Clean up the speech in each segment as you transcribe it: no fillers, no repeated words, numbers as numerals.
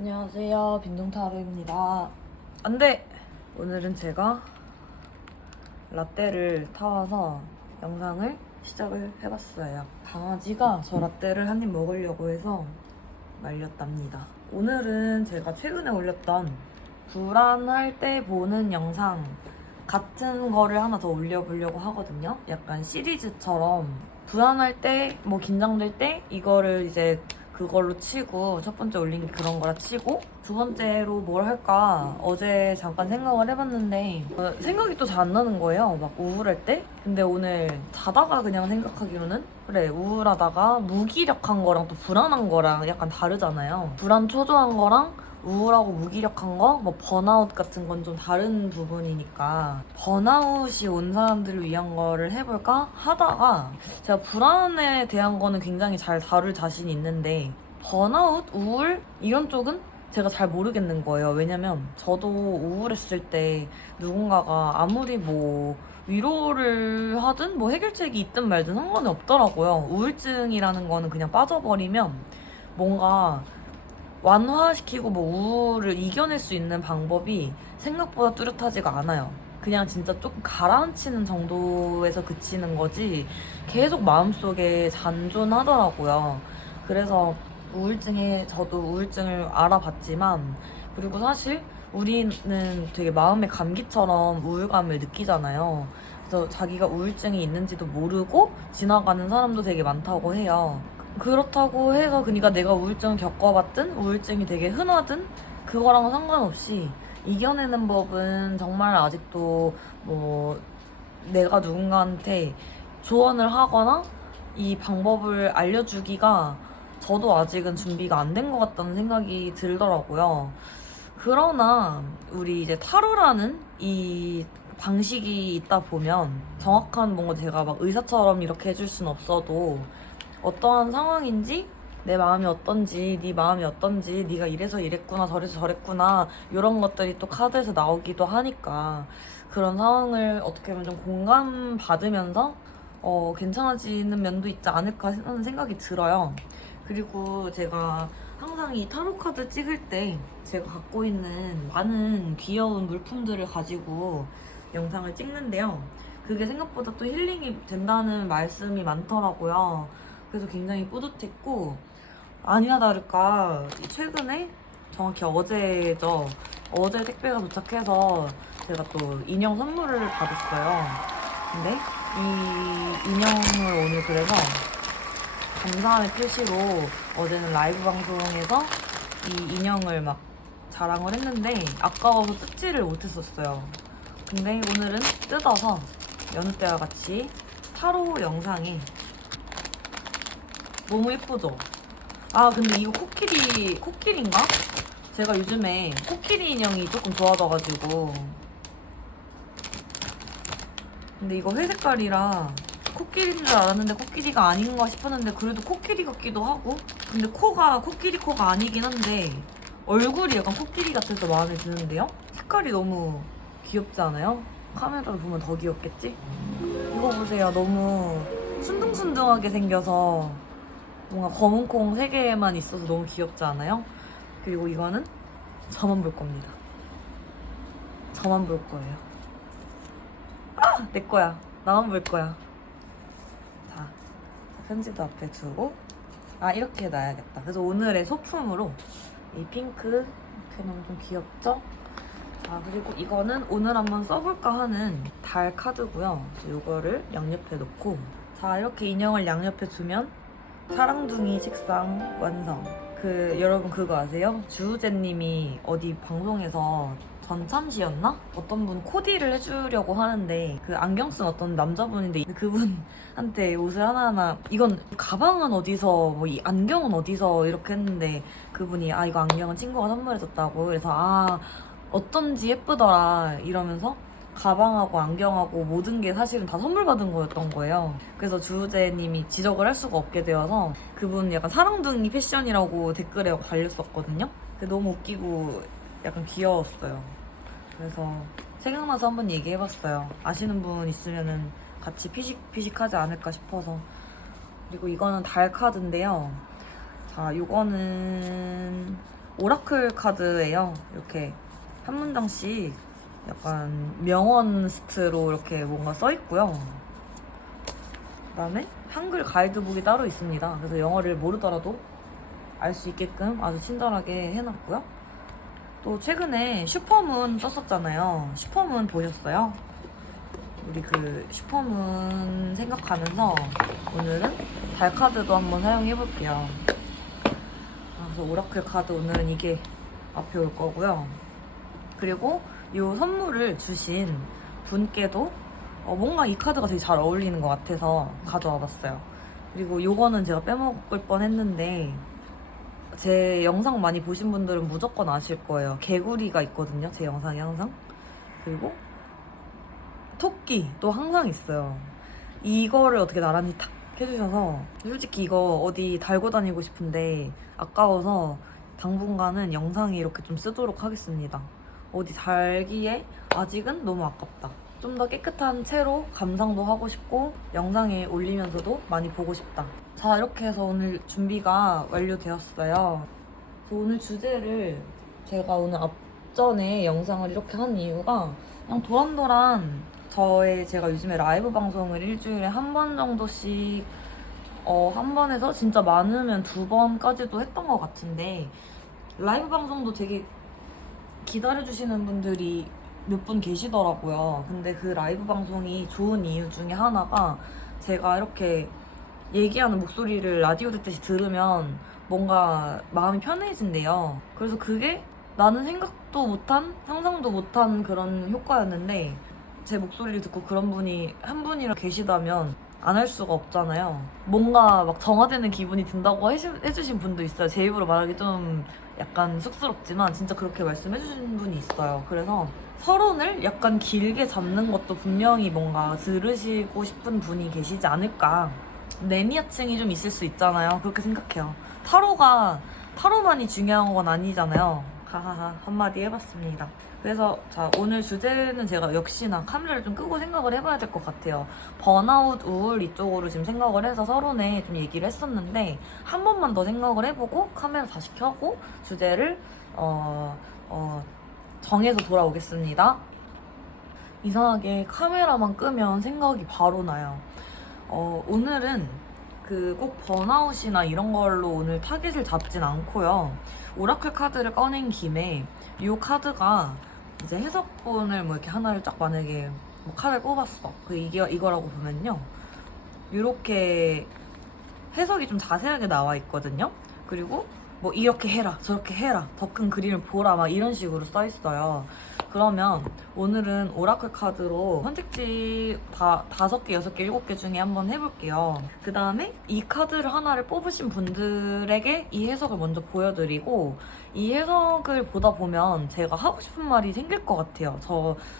안녕하세요, 빈둥타로입니다. 안돼! 오늘은 제가 라떼를 타와서 영상을 시작을 해봤어요. 강아지가 저 라떼를 한 입 먹으려고 해서 말렸답니다. 오늘은 제가 최근에 올렸던 불안할 때 보는 영상 같은 거를 하나 더 올려보려고 하거든요. 약간 시리즈처럼 불안할 때, 뭐 긴장될 때 이거를 이제 그걸로 치고, 첫 번째 올린 게 그런 거라 치고, 두 번째로 뭘 할까 어제 잠깐 생각을 해봤는데 생각이 또 잘 안 나는 거예요. 막 우울할 때. 근데 오늘 자다가 그냥 생각하기로는 그래, 우울하다가 무기력한 거랑 또 불안한 거랑 약간 다르잖아요. 불안 초조한 거랑 우울하고 무기력한 거, 뭐 번아웃 같은 건 좀 다른 부분이니까 번아웃이 온 사람들을 위한 거를 해볼까 하다가, 제가 불안에 대한 거는 굉장히 잘 다룰 자신이 있는데 번아웃, 우울 이런 쪽은 제가 잘 모르겠는 거예요. 왜냐면 저도 우울했을 때 누군가가 아무리 뭐 위로를 하든 뭐 해결책이 있든 말든 상관이 없더라고요. 우울증이라는 거는 그냥 빠져버리면 뭔가 완화시키고 뭐 우울을 이겨낼 수 있는 방법이 생각보다 뚜렷하지가 않아요. 그냥 진짜 조금 가라앉히는 정도에서 그치는 거지 계속 마음속에 잔존하더라고요. 그래서 저도 우울증을 알아봤지만, 그리고 사실 우리는 되게 마음의 감기처럼 우울감을 느끼잖아요. 그래서 자기가 우울증이 있는지도 모르고 지나가는 사람도 되게 많다고 해요. 그렇다고 해서 그러니까 내가 우울증을 겪어봤든 우울증이 되게 흔하든 그거랑 상관없이 이겨내는 법은 정말 아직도 뭐 내가 누군가한테 조언을 하거나 이 방법을 알려주기가 저도 아직은 준비가 안 된 것 같다는 생각이 들더라고요. 그러나 우리 이제 타로라는 이 방식이 있다 보면 정확한 뭔가 제가 막 의사처럼 이렇게 해줄 순 없어도 어떠한 상황인지 내 마음이 어떤지, 네 마음이 어떤지, 네가 이래서 이랬구나 저래서 저랬구나 이런 것들이 또 카드에서 나오기도 하니까 그런 상황을 어떻게 보면 좀 공감받으면서 괜찮아지는 면도 있지 않을까 하는 생각이 들어요. 그리고 제가 항상 이 타로 카드 찍을 때 제가 갖고 있는 많은 귀여운 물품들을 가지고 영상을 찍는데요. 그게 생각보다 또 힐링이 된다는 말씀이 많더라고요. 그래서 굉장히 뿌듯했고, 아니나 다를까 최근에, 정확히 어제죠. 어제 택배가 도착해서 제가 또 인형 선물을 받았어요. 근데 이 인형을 오늘 그래서 감사함의 표시로 어제는 라이브 방송에서 이 인형을 막 자랑을 했는데 아까워서 뜯지를 못했었어요. 근데 오늘은 뜯어서 여느 때와 같이 타로 영상에, 너무 예쁘죠? 아, 근데 이거 코끼리인가? 제가 요즘에 코끼리 인형이 조금 좋아져가지고. 근데 이거 회색깔이라 코끼리인 줄 알았는데 코끼리가 아닌가 싶었는데 그래도 코끼리 같기도 하고. 근데 코가 코끼리 코가 아니긴 한데 얼굴이 약간 코끼리 같아서 마음에 드는데요? 색깔이 너무 귀엽지 않아요? 카메라로 보면 더 귀엽겠지? 이거 보세요. 너무 순둥순둥하게 생겨서 뭔가 검은 콩 3개만 있어서 너무 귀엽지 않아요? 그리고 이거는 저만 볼 겁니다. 저만 볼 거예요. 아! 내 거야. 나만 볼 거야. 자, 편지도 앞에 두고, 아, 이렇게 놔야겠다. 그래서 오늘의 소품으로 이 핑크 이렇게 넣으면 좀 귀엽죠? 자, 그리고 이거는 오늘 한번 써볼까 하는 달 카드고요. 그래서 이거를 양옆에 놓고, 자, 이렇게 인형을 양옆에 두면 사랑둥이 책상 완성. 여러분 그거 아세요? 주우재님이 어디 방송에서 전참시였나? 어떤 분 코디를 해주려고 하는데 그 안경 쓴 어떤 남자분인데 그분한테 옷을 하나하나, 이건 가방은 어디서, 뭐 이 안경은 어디서 이렇게 했는데 그분이 이거 안경은 친구가 선물해줬다고. 그래서 어떤지 예쁘더라 이러면서 가방하고 안경하고 모든 게 사실은 다 선물 받은 거였던 거예요. 그래서 주우재님이 지적을 할 수가 없게 되어서 그분 약간 사랑둥이 패션이라고 댓글에 달렸었거든요. 근데 너무 웃기고 약간 귀여웠어요. 그래서 생각나서 한번 얘기해봤어요. 아시는 분 있으면은 같이 피식피식하지 않을까 싶어서. 그리고 이거는 달 카드인데요. 자, 요거는 오라클 카드예요. 이렇게 한 문장씩 약간 명언스트로 이렇게 뭔가 써 있고요. 그다음에 한글 가이드북이 따로 있습니다. 그래서 영어를 모르더라도 알 수 있게끔 아주 친절하게 해놨고요. 또 최근에 슈퍼문 떴었잖아요. 슈퍼문 보셨어요? 우리 그 슈퍼문 생각하면서 오늘은 달 카드도 한번 사용해볼게요. 그래서 오라클 카드 오늘은 이게 앞에 올 거고요. 그리고 이 선물을 주신 분께도 뭔가 이 카드가 되게 잘 어울리는 것 같아서 가져와 봤어요. 그리고 요거는 제가 빼먹을 뻔 했는데 제 영상 많이 보신 분들은 무조건 아실 거예요. 개구리가 있거든요, 제 영상에 항상. 그리고 토끼도 항상 있어요. 이거를 어떻게 나란히 탁 해주셔서 솔직히 이거 어디 달고 다니고 싶은데 아까워서 당분간은 영상에 이렇게 좀 쓰도록 하겠습니다. 어디 달기에 아직은 너무 아깝다. 좀 더 깨끗한 채로 감상도 하고 싶고 영상에 올리면서도 많이 보고 싶다. 자, 이렇게 해서 오늘 준비가 완료되었어요. 그래서 오늘 주제를 제가 오늘 앞전에 영상을 이렇게 한 이유가 그냥 도란도란 제가 요즘에 라이브 방송을 일주일에 한 번 정도씩 한 번에서 진짜 많으면 2번까지도 했던 것 같은데 라이브 방송도 되게 기다려주시는 분들이 몇 분 계시더라고요. 근데 그 라이브 방송이 좋은 이유 중에 하나가 제가 이렇게 얘기하는 목소리를 라디오 듣듯이 들으면 뭔가 마음이 편해진대요. 그래서 그게 나는 생각도 못한, 상상도 못한 그런 효과였는데 제 목소리를 듣고 그런 분이 한 분이라도 계시다면 안 할 수가 없잖아요. 뭔가 막 정화되는 기분이 든다고 해주신 분도 있어요. 제 입으로 말하기 좀 약간 쑥스럽지만 진짜 그렇게 말씀해주신 분이 있어요. 그래서 서론을 약간 길게 잡는 것도 분명히 뭔가 들으시고 싶은 분이 계시지 않을까. 매니아층이 좀 있을 수 있잖아요. 그렇게 생각해요. 타로만이 중요한 건 아니잖아요. 하하하 한마디 해봤습니다. 그래서 자, 오늘 주제는 제가 역시나 카메라를 좀 끄고 생각을 해봐야 될 것 같아요. 번아웃, 우울 이쪽으로 지금 생각을 해서 서론에 좀 얘기를 했었는데 한 번만 더 생각을 해보고 카메라 다시 켜고 주제를 정해서 돌아오겠습니다. 이상하게 카메라만 끄면 생각이 바로 나요. 오늘은 꼭 번아웃이나 이런 걸로 오늘 타깃을 잡진 않고요. 오라클 카드를 꺼낸 김에 이 카드가 이제 해석본을 뭐 이렇게 하나를 딱 만약에 뭐 카드를 뽑았어. 이거라고 보면요. 이렇게 해석이 좀 자세하게 나와 있거든요. 그리고 뭐 이렇게 해라, 저렇게 해라, 더 큰 그림을 보라 막 이런 식으로 써 있어요. 그러면 오늘은 오라클 카드로 선택지 5개, 6개, 7개 중에 한번 해볼게요. 그 다음에 이 카드를 하나를 뽑으신 분들에게 이 해석을 먼저 보여드리고 이 해석을 보다 보면 제가 하고 싶은 말이 생길 것 같아요.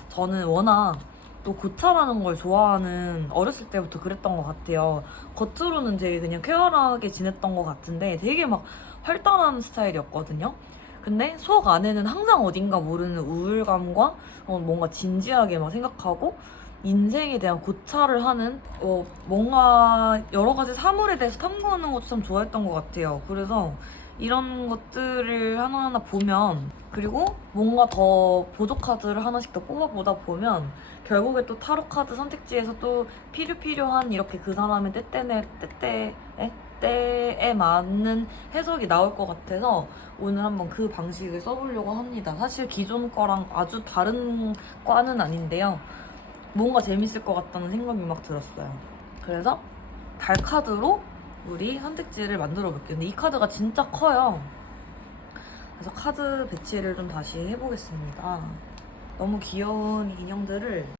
저는 워낙 또 고찰하는 걸 좋아하는 어렸을 때부터 그랬던 것 같아요. 겉으로는 되게 그냥 쾌활하게 지냈던 것 같은데 되게 막 활달한 스타일이었거든요. 근데 속 안에는 항상 어딘가 모르는 우울감과 뭔가 진지하게 막 생각하고 인생에 대한 고찰을 하는 뭔가 여러 가지 사물에 대해서 탐구하는 것도 참 좋아했던 것 같아요. 그래서 이런 것들을 하나하나 보면 그리고 뭔가 더 보조 카드를 하나씩 더 뽑아보다 보면 결국에 또 타로 카드 선택지에서 또 필요한 이렇게 그 사람의 때에 맞는 해석이 나올 것 같아서 오늘 한번 그 방식을 써보려고 합니다. 사실 기존 거랑 아주 다른 과는 아닌데요. 뭔가 재밌을 것 같다는 생각이 막 들었어요. 그래서 달 카드로 우리 선택지를 만들어 볼게요. 근데 이 카드가 진짜 커요. 그래서 카드 배치를 좀 다시 해보겠습니다. 너무 귀여운 인형들을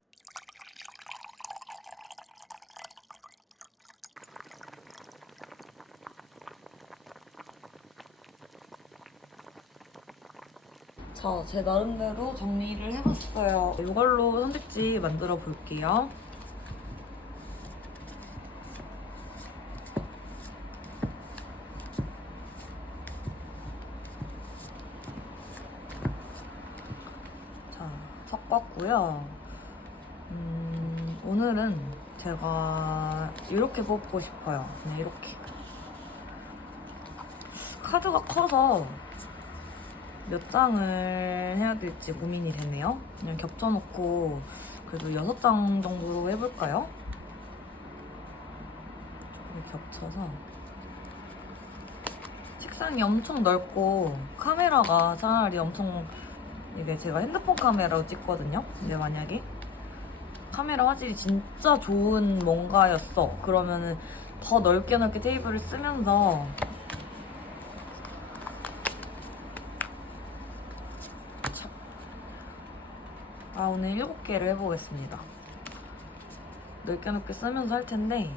자, 제 나름대로 정리를 해봤어요. 이걸로 선택지 만들어 볼게요. 자, 섞었고요. 오늘은 제가 이렇게 뽑고 싶어요. 그냥 이렇게. 카드가 커서 몇 장을 해야 될지 고민이 되네요. 그냥 겹쳐놓고 그래도 6장 정도로 해볼까요? 이렇게 겹쳐서. 책상이 엄청 넓고 카메라가 차라리 엄청, 이게 제가 핸드폰 카메라로 찍거든요. 근데 만약에 카메라 화질이 진짜 좋은 뭔가였어. 그러면은 더 넓게 테이블을 쓰면서 오늘 7개를 해보겠습니다. 넓게 쓰면서 할 텐데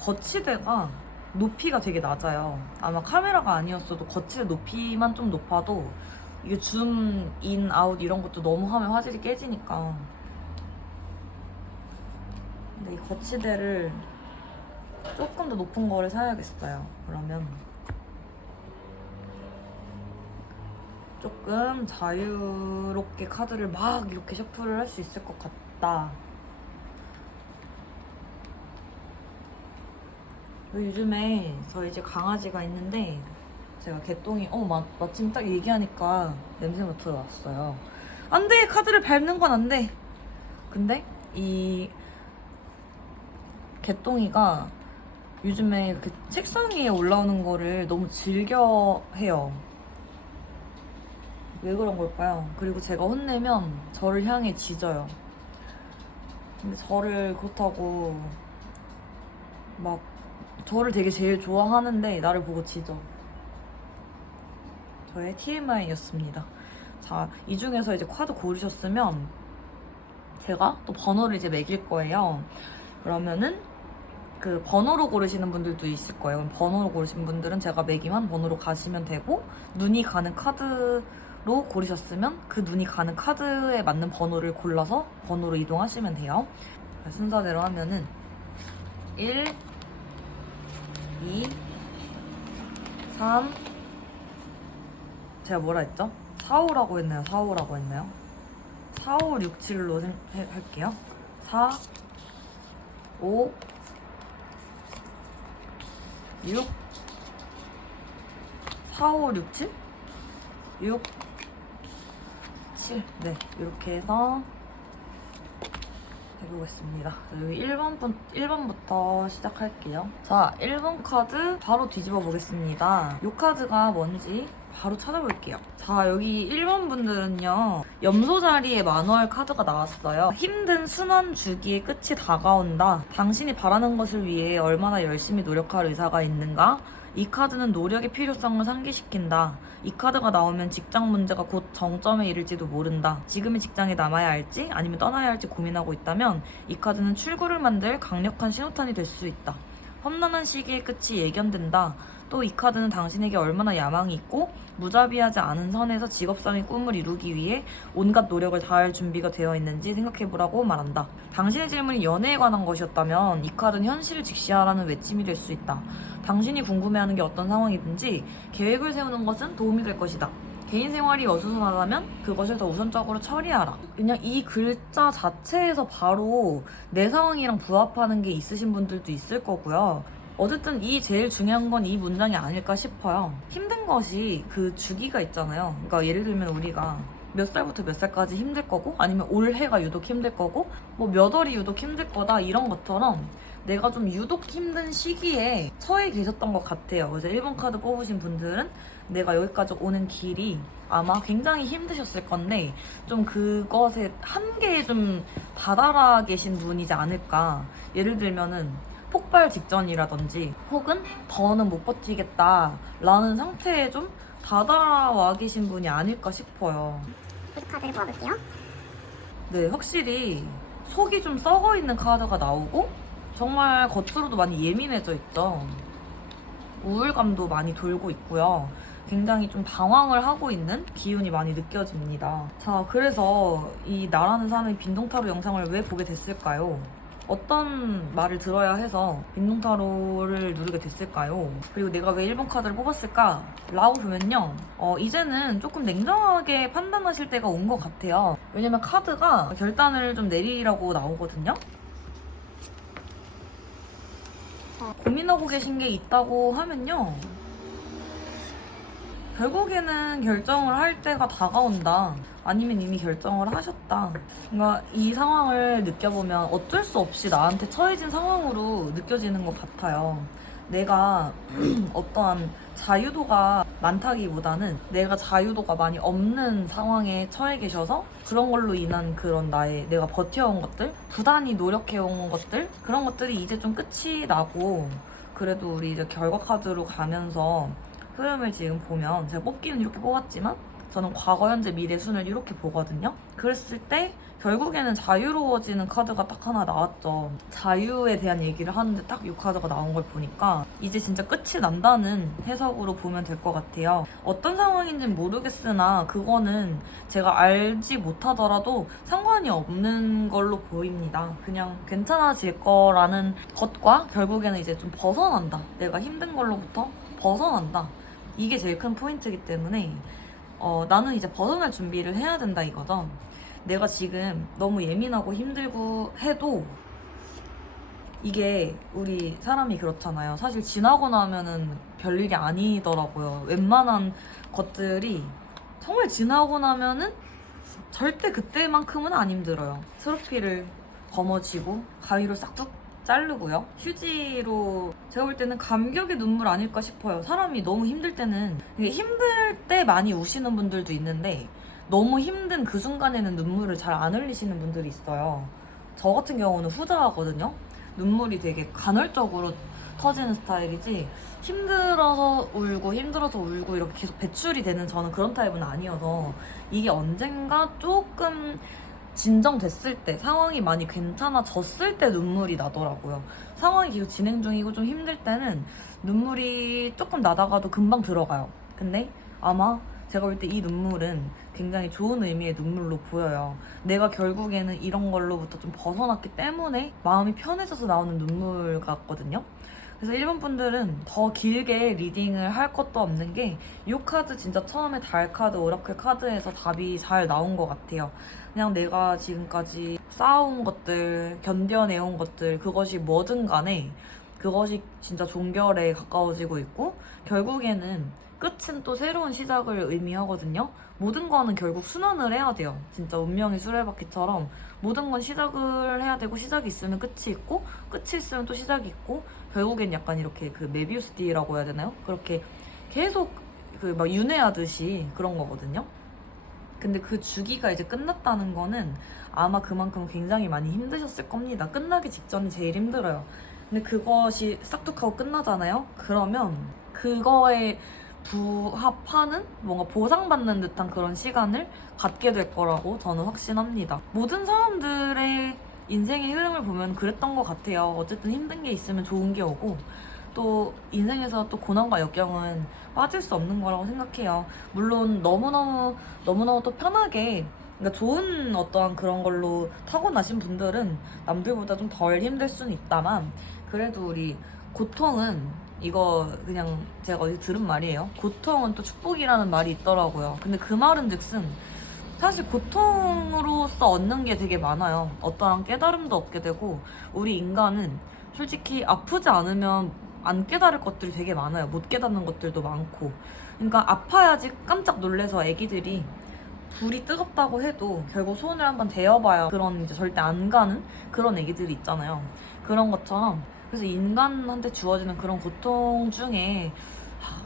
거치대가 높이가 되게 낮아요. 아마 카메라가 아니었어도 거치대 높이만 좀 높아도 이게 줌, 인, 아웃 이런 것도 너무 하면 화질이 깨지니까. 근데 이 거치대를 조금 더 높은 거를 사야겠어요. 그러면 조금 자유롭게 카드를 막 이렇게 셔플을 할 수 있을 것 같다. 요즘에 저희 집 강아지가 있는데 제가 개똥이 마침 딱 얘기하니까 냄새가 들어왔어요. 안 돼! 카드를 밟는 건 안 돼! 근데 이 개똥이가 요즘에 그 책상 위에 올라오는 거를 너무 즐겨 해요. 왜 그런 걸까요? 그리고 제가 혼내면 저를 향해 짖어요. 근데 저를 그렇다고 막 저를 되게 제일 좋아하는데 나를 보고 짖어. 저의 TMI였습니다. 자, 이 중에서 이제 카드 고르셨으면 제가 또 번호를 이제 매길 거예요. 그러면은 그 번호로 고르시는 분들도 있을 거예요. 그럼 번호로 고르신 분들은 제가 매김한 번호로 가시면 되고, 눈이 가는 카드로 고르셨으면 그 눈이 가는 카드에 맞는 번호를 골라서 번호로 이동하시면 돼요. 순서대로 하면은 1, 2, 3, 제가 뭐라 했죠? 4, 5라고 했나요? 4, 5라고 했나요? 4, 5, 6, 7로 할게요. 4, 5, 6, 4, 5, 6, 7? 6, 7. 네, 이렇게 해서 해보겠습니다. 여기 1번부터 시작할게요. 자, 1번 카드 바로 뒤집어 보겠습니다. 이 카드가 뭔지 바로 찾아볼게요. 자, 여기 1번 분들은요, 염소 자리에 마누얼 카드가 나왔어요. 힘든 순환 주기의 끝이 다가온다. 당신이 바라는 것을 위해 얼마나 열심히 노력할 의사가 있는가? 이 카드는 노력의 필요성을 상기시킨다. 이 카드가 나오면 직장 문제가 곧 정점에 이를지도 모른다. 지금의 직장에 남아야 할지 아니면 떠나야 할지 고민하고 있다면 이 카드는 출구를 만들 강력한 신호탄이 될 수 있다. 험난한 시기의 끝이 예견된다. 또 이 카드는 당신에게 얼마나 야망이 있고 무자비하지 않은 선에서 직업상의 꿈을 이루기 위해 온갖 노력을 다할 준비가 되어 있는지 생각해보라고 말한다. 당신의 질문이 연애에 관한 것이었다면 이 카드는 현실을 직시하라는 외침이 될 수 있다. 당신이 궁금해하는 게 어떤 상황이든지 계획을 세우는 것은 도움이 될 것이다. 개인 생활이 어수선하다면 그것을 더 우선적으로 처리하라. 그냥 이 글자 자체에서 바로 내 상황이랑 부합하는 게 있으신 분들도 있을 거고요. 어쨌든 이 제일 중요한 건 이 문장이 아닐까 싶어요. 힘든 것이 그 주기가 있잖아요. 그러니까 예를 들면 우리가 몇 살부터 몇 살까지 힘들 거고, 아니면 올해가 유독 힘들 거고, 뭐 몇 월이 유독 힘들 거다, 이런 것처럼 내가 좀 유독 힘든 시기에 처해 계셨던 것 같아요. 그래서 1번 카드 뽑으신 분들은 내가 여기까지 오는 길이 아마 굉장히 힘드셨을 건데 좀 그것에 한계에 좀 다다라 계신 분이지 않을까. 예를 들면은 폭발 직전이라든지 혹은 더는 못 버티겠다 라는 상태에 좀 다다라와 계신 분이 아닐까 싶어요. 카드를 뽑아볼게요. 네, 확실히 속이 좀 썩어 있는 카드가 나오고 정말 겉으로도 많이 예민해져 있죠. 우울감도 많이 돌고 있고요. 굉장히 좀 방황을 하고 있는 기운이 많이 느껴집니다. 자, 그래서 이 나라는 사람의 빈동타로 영상을 왜 보게 됐을까요? 어떤 말을 들어야 해서 빈동타로를 누르게 됐을까요? 그리고 내가 왜 1번 카드를 뽑았을까? 라고 보면요, 이제는 조금 냉정하게 판단하실 때가 온 것 같아요. 왜냐면 카드가 결단을 좀 내리라고 나오거든요. 고민하고 계신 게 있다고 하면요, 결국에는 결정을 할 때가 다가온다. 아니면 이미 결정을 하셨다. 그러니까 이 상황을 느껴보면 어쩔 수 없이 나한테 처해진 상황으로 느껴지는 것 같아요. 내가 어떠한 자유도가 많다기보다는 내가 자유도가 많이 없는 상황에 처해 계셔서 그런 걸로 인한 그런 내가 버텨온 것들, 부단히 노력해온 것들, 그런 것들이 이제 좀 끝이 나고, 그래도 우리 이제 결과 카드로 가면서 흐름을 지금 보면, 제가 뽑기는 이렇게 뽑았지만 저는 과거, 현재, 미래 순을 이렇게 보거든요. 그랬을 때 결국에는 자유로워지는 카드가 딱 하나 나왔죠. 자유에 대한 얘기를 하는데 딱 이 카드가 나온 걸 보니까 이제 진짜 끝이 난다는 해석으로 보면 될 것 같아요. 어떤 상황인지는 모르겠으나 그거는 제가 알지 못하더라도 상관이 없는 걸로 보입니다. 그냥 괜찮아질 거라는 것과 결국에는 이제 좀 벗어난다. 내가 힘든 걸로부터 벗어난다. 이게 제일 큰 포인트이기 때문에 나는 이제 벗어날 준비를 해야 된다 이거죠. 내가 지금 너무 예민하고 힘들고 해도 이게 우리 사람이 그렇잖아요. 사실 지나고 나면은 별일이 아니더라고요. 웬만한 것들이 정말 지나고 나면은 절대 그때만큼은 안 힘들어요. 트로피를 거머쥐고 가위로 싹둑 자르고요. 휴지로 제가 볼 때는 감격의 눈물 아닐까 싶어요. 사람이 너무 힘들 때는, 이게 힘들 때 많이 우시는 분들도 있는데 너무 힘든 그 순간에는 눈물을 잘 안 흘리시는 분들이 있어요. 저 같은 경우는 후자거든요. 눈물이 되게 간헐적으로 터지는 스타일이지, 힘들어서 울고 이렇게 계속 배출이 되는 저는 그런 타입은 아니어서, 이게 언젠가 조금 진정됐을 때, 상황이 많이 괜찮아졌을 때 눈물이 나더라고요. 상황이 계속 진행 중이고 좀 힘들 때는 눈물이 조금 나다가도 금방 들어가요. 근데 아마 제가 볼 때 이 눈물은 굉장히 좋은 의미의 눈물로 보여요. 내가 결국에는 이런 걸로부터 좀 벗어났기 때문에 마음이 편해져서 나오는 눈물 같거든요. 그래서 일본 분들은 더 길게 리딩을 할 것도 없는 게, 이 카드 진짜 처음에 달 카드, 오라클 카드에서 답이 잘 나온 것 같아요. 그냥 내가 지금까지 쌓아온 것들, 견뎌내온 것들, 그것이 뭐든 간에 그것이 진짜 종결에 가까워지고 있고, 결국에는 끝은 또 새로운 시작을 의미하거든요. 모든 거는 결국 순환을 해야 돼요. 진짜 운명의 수레바퀴처럼 모든 건 시작을 해야 되고, 시작이 있으면 끝이 있고, 끝이 있으면 또 시작이 있고, 결국엔 약간 이렇게 그 메비우스 띠라고 해야 되나요? 그렇게 계속 그 막 윤회하듯이 그런 거거든요. 근데 그 주기가 이제 끝났다는 거는 아마 그만큼 굉장히 많이 힘드셨을 겁니다. 끝나기 직전이 제일 힘들어요. 근데 그것이 싹둑하고 끝나잖아요? 그러면 그거에 부합하는 뭔가 보상받는 듯한 그런 시간을 갖게 될 거라고 저는 확신합니다. 모든 사람들의 인생의 흐름을 보면 그랬던 것 같아요. 어쨌든 힘든 게 있으면 좋은 게 오고, 또 인생에서 또 고난과 역경은 빠질 수 없는 거라고 생각해요. 물론 너무너무 또 편하게, 그러니까 좋은 어떠한 그런 걸로 타고나신 분들은 남들보다 좀 덜 힘들 수는 있다만, 그래도 우리 고통은, 이거 그냥 제가 어디 들은 말이에요. 고통은 또 축복이라는 말이 있더라고요. 근데 그 말은 즉슨 사실 고통으로서 얻는 게 되게 많아요. 어떠한 깨달음도 얻게 되고, 우리 인간은 솔직히 아프지 않으면 안 깨달을 것들이 되게 많아요. 못 깨닫는 것들도 많고. 그러니까 아파야지 깜짝 놀래서 애기들이 불이 뜨겁다고 해도 결국 손을 한번 대어봐야 그런 이제 절대 안 가는 그런 애기들이 있잖아요. 그런 것처럼, 그래서 인간한테 주어지는 그런 고통 중에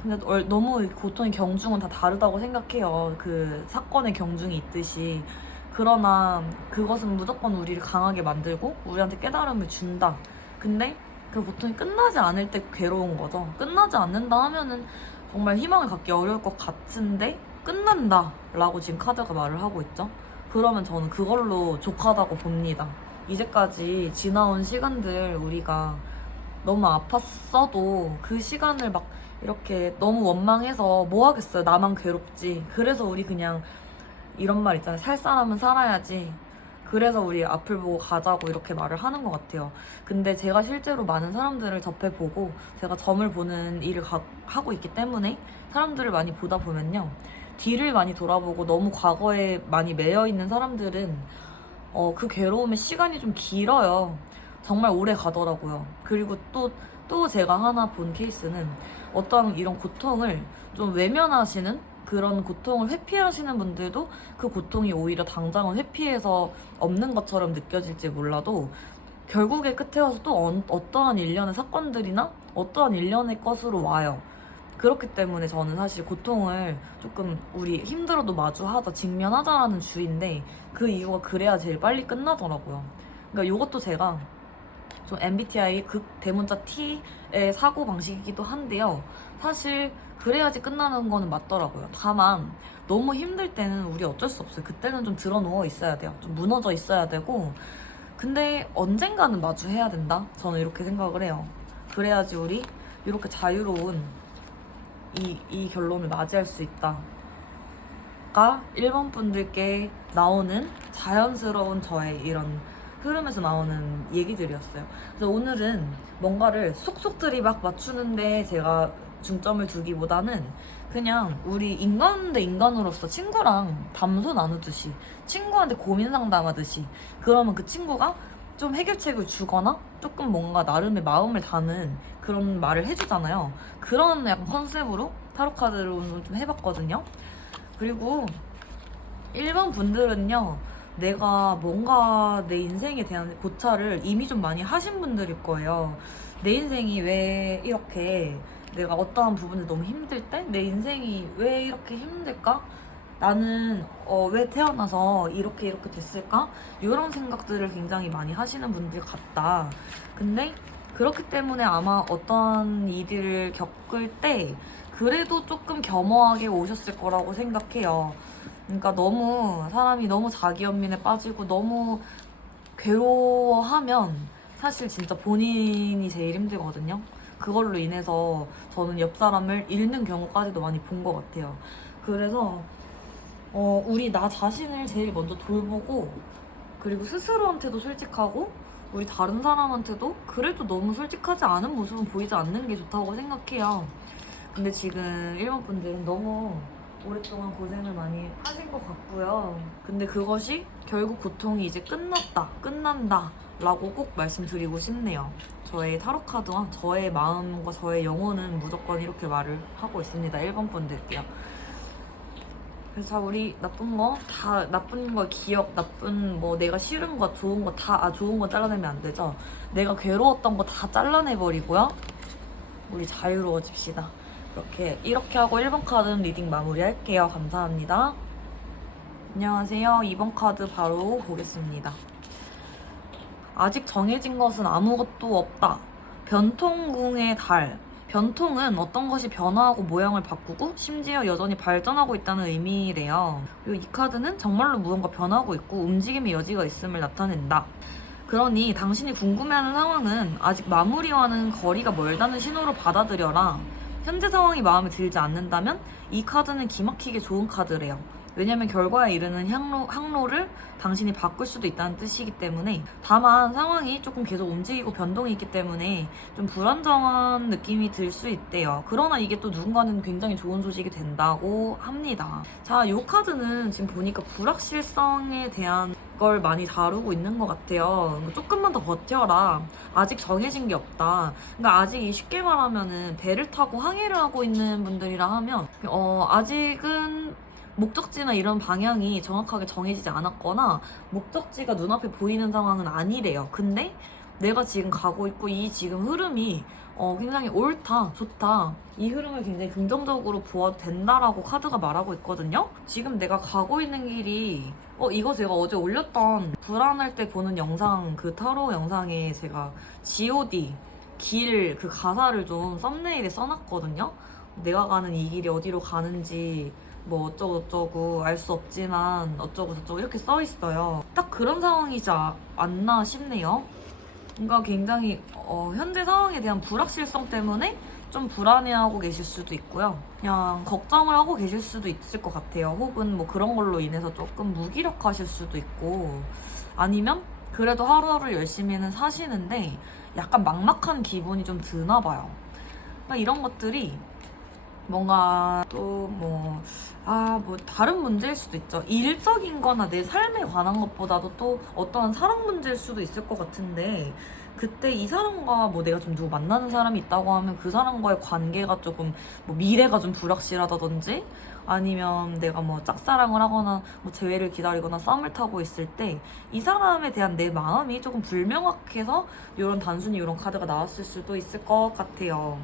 근데 너무 고통의 경중은 다 다르다고 생각해요. 그 사건의 경중이 있듯이. 그러나 그것은 무조건 우리를 강하게 만들고 우리한테 깨달음을 준다. 근데 그 고통이 끝나지 않을 때 괴로운 거죠. 끝나지 않는다 하면은 정말 희망을 갖기 어려울 것 같은데, 끝난다 라고 지금 카드가 말을 하고 있죠. 그러면 저는 그걸로 족하다고 봅니다. 이제까지 지나온 시간들 우리가 너무 아팠어도 그 시간을 막 이렇게 너무 원망해서 뭐 하겠어요. 나만 괴롭지. 그래서 우리 그냥 이런 말 있잖아요. 살 사람은 살아야지. 그래서 우리 앞을 보고 가자고 이렇게 말을 하는 것 같아요. 근데 제가 실제로 많은 사람들을 접해보고, 제가 점을 보는 일을 하고 있기 때문에 사람들을 많이 보다 보면요, 뒤를 많이 돌아보고 너무 과거에 많이 매여있는 사람들은 그 괴로움의 시간이 좀 길어요. 정말 오래 가더라고요. 그리고 또 제가 하나 본 케이스는, 어떤 이런 고통을 좀 외면하시는 그런 고통을 회피하시는 분들도 그 고통이 오히려 당장은 회피해서 없는 것처럼 느껴질지 몰라도 결국에 끝에 와서 또 어떠한 일련의 사건들이나 어떠한 일련의 것으로 와요. 그렇기 때문에 저는 사실 고통을 조금 우리 힘들어도 마주하자, 직면하자라는 주의인데 그 이유가 그래야 제일 빨리 끝나더라고요. 그러니까 이것도 제가 좀 MBTI 극 대문자 T의 사고 방식이기도 한데요. 사실 그래야지 끝나는 거는 맞더라고요. 다만 너무 힘들 때는 우리 어쩔 수 없어요. 그때는 좀 드러 누워 있어야 돼요. 좀 무너져 있어야 되고 근데 언젠가는 마주해야 된다. 저는 이렇게 생각을 해요. 그래야지 우리 이렇게 자유로운 이 결론을 맞이할 수 있다. 가 1번 분들께 나오는 자연스러운 저의 이런 흐름에서 나오는 얘기들이었어요. 그래서 오늘은 뭔가를 속속 들이막 맞추는데 제가 중점을 두기보다는 그냥 우리 인간 대 인간으로서 친구랑 담소 나누듯이 친구한테 고민 상담하듯이 그러면 그 친구가 좀 해결책을 주거나 조금 뭔가 나름의 마음을 다는 그런 말을 해주잖아요. 그런 약간 컨셉으로 타로 카드를 오늘 좀 해봤거든요. 그리고 1번 분들은요, 내가 뭔가 내 인생에 대한 고찰을 이미 좀 많이 하신 분들일 거예요. 내 인생이 왜 이렇게 내가 어떠한 부분에 너무 힘들 때 내 인생이 왜 이렇게 힘들까? 나는 왜 태어나서 이렇게 됐을까? 이런 생각들을 굉장히 많이 하시는 분들 같다. 근데 그렇기 때문에 아마 어떤 일들을 겪을 때 그래도 조금 겸허하게 오셨을 거라고 생각해요. 그러니까 사람이 너무 자기 연민에 빠지고 너무 괴로워하면 사실 진짜 본인이 제일 힘들거든요. 그걸로 인해서 저는 옆 사람을 잃는 경우까지도 많이 본 것 같아요. 그래서 우리 나 자신을 제일 먼저 돌보고 그리고 스스로한테도 솔직하고 우리 다른 사람한테도 그래도 너무 솔직하지 않은 모습은 보이지 않는 게 좋다고 생각해요. 근데 지금 일본 분들은 너무 오랫동안 고생을 많이 하신 것 같고요. 근데 그것이 결국 고통이 이제 끝난다 라고 꼭 말씀드리고 싶네요. 저의 타로 카드와 저의 마음과 저의 영혼은 무조건 이렇게 말을 하고 있습니다. 1번 분들께요. 그래서 우리 나쁜 거 기억, 내가 싫은 거, 좋은 거 다, 좋은 거 잘라내면 안 되죠. 내가 괴로웠던 거 다 잘라내버리고요. 우리 자유로워집시다. 이렇게 하고 1번 카드는 리딩 마무리할게요. 감사합니다. 안녕하세요. 2번 카드 바로 보겠습니다. 아직 정해진 것은 아무것도 없다. 변통궁의 달. 변통은 어떤 것이 변화하고 모양을 바꾸고 심지어 여전히 발전하고 있다는 의미래요. 그리고 이 카드는 정말로 무언가 변하고 있고 움직임의 여지가 있음을 나타낸다. 그러니 당신이 궁금해하는 상황은 아직 마무리와는 거리가 멀다는 신호로 받아들여라. 현재 상황이 마음에 들지 않는다면 이 카드는 기막히게 좋은 카드래요. 왜냐면 결과에 이르는 항로를 당신이 바꿀 수도 있다는 뜻이기 때문에 다만 상황이 조금 계속 움직이고 변동이 있기 때문에 좀 불안정한 느낌이 들 수 있대요. 그러나 이게 또 누군가는 굉장히 좋은 소식이 된다고 합니다. 자, 이 카드는 지금 보니까 불확실성에 대한 걸 많이 다루고 있는 것 같아요. 조금만 더 버텨라. 아직 정해진 게 없다. 그러니까 아직 쉽게 말하면은 배를 타고 항해를 하고 있는 분들이라 하면 아직은 목적지나 이런 방향이 정확하게 정해지지 않았거나 목적지가 눈앞에 보이는 상황은 아니래요. 근데 내가 지금 가고 있고 이 지금 흐름이 굉장히 옳다, 좋다. 이 흐름을 굉장히 긍정적으로 보아도 된다라고 카드가 말하고 있거든요. 지금 내가 가고 있는 길이 이거 제가 어제 올렸던 불안할 때 보는 영상, 그 타로 영상에 제가 G.O.D 길 그 가사를 좀 썸네일에 써놨거든요. 내가 가는 이 길이 어디로 가는지 뭐 어쩌고저쩌고 알 수 없지만 어쩌고저쩌고 이렇게 써 있어요. 딱 그런 상황이지 않나 싶네요. 그러니까 굉장히 현재 상황에 대한 불확실성 때문에 좀 불안해하고 계실 수도 있고요. 그냥 걱정을 하고 계실 수도 있을 것 같아요. 혹은 뭐 그런 걸로 인해서 조금 무기력하실 수도 있고 아니면 그래도 하루하루 열심히는 사시는데 약간 막막한 기분이 좀 드나 봐요. 그러니까 이런 것들이 뭔가 또 뭐 다른 문제일 수도 있죠. 일적인 거나 내 삶에 관한 것보다도 또 어떠한 사랑 문제일 수도 있을 것 같은데, 그때 이 사람과 뭐 내가 좀 누구 만나는 사람이 있다고 하면 그 사람과의 관계가 조금 뭐 미래가 좀 불확실하다든지, 아니면 내가 뭐 짝사랑을 하거나 뭐 재회를 기다리거나 썸을 타고 있을 때 이 사람에 대한 내 마음이 조금 불명확해서 단순히 이런 카드가 나왔을 수도 있을 것 같아요.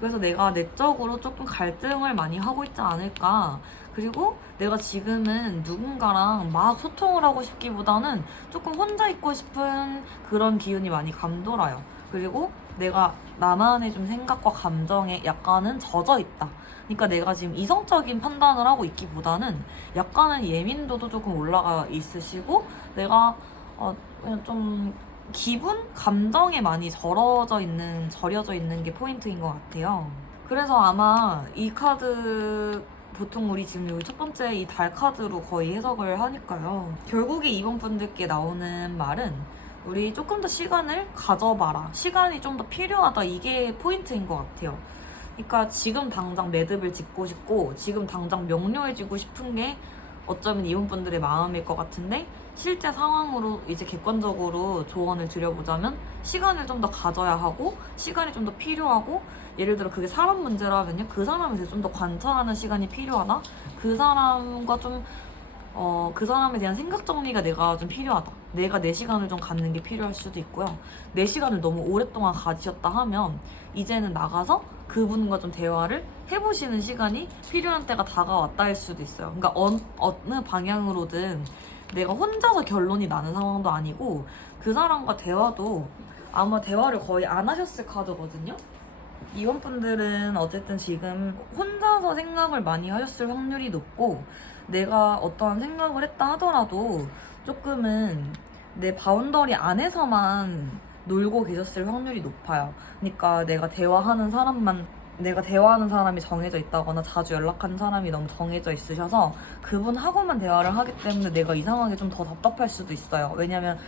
그래서 내가 내적으로 조금 갈등을 많이 하고 있지 않을까. 그리고 내가 지금은 누군가랑 막 소통을 하고 싶기보다는 조금 혼자 있고 싶은 그런 기운이 많이 감돌아요. 그리고 내가 나만의 좀 생각과 감정에 약간은 젖어 있다. 그러니까 내가 지금 이성적인 판단을 하고 있기보다는 약간은 예민도도 조금 올라가 있으시고, 내가 그냥 좀 기분? 감정에 많이 절여져 있는 게 포인트인 것 같아요. 그래서 아마 이 카드, 보통 우리 지금 여기 첫 번째 이 달 카드로 거의 해석을 하니까요. 결국에 이번 분들께 나오는 말은 우리 조금 더 시간을 가져봐라. 시간이 좀 더 필요하다. 이게 포인트인 것 같아요. 그러니까 지금 당장 매듭을 짓고 싶고 지금 당장 명료해지고 싶은 게 어쩌면 이혼분들의 마음일 것 같은데, 실제 상황으로 이제 객관적으로 조언을 드려보자면 시간을 좀 더 가져야 하고 시간이 좀 더 필요하고, 예를 들어 그게 사람 문제라면요, 그 사람에 대해서 좀 더 관찰하는 시간이 필요하다. 그 사람과 좀 그 사람에 대한 생각 정리가 내가 좀 필요하다. 내가 내 시간을 좀 갖는 게 필요할 수도 있고요. 내 시간을 너무 오랫동안 가지셨다 하면 이제는 나가서 그분과 좀 대화를 해보시는 시간이 필요한 때가 다가왔다일 수도 있어요. 그러니까 어느 방향으로든 내가 혼자서 결론이 나는 상황도 아니고, 그 사람과 대화도 아마 대화를 거의 안 하셨을 카드거든요. 이원분들은 어쨌든 지금 혼자서 생각을 많이 하셨을 확률이 높고, 내가 어떠한 생각을 했다 하더라도 조금은 내 바운더리 안에서만 놀고 계셨을 확률이 높아요. 그러니까 내가 대화하는 사람이 정해져 있다거나 자주 연락하는 사람이 너무 정해져 있으셔서 그분하고만 대화를 하기 때문에 내가 이상하게 좀 더 답답할 수도 있어요. 왜냐면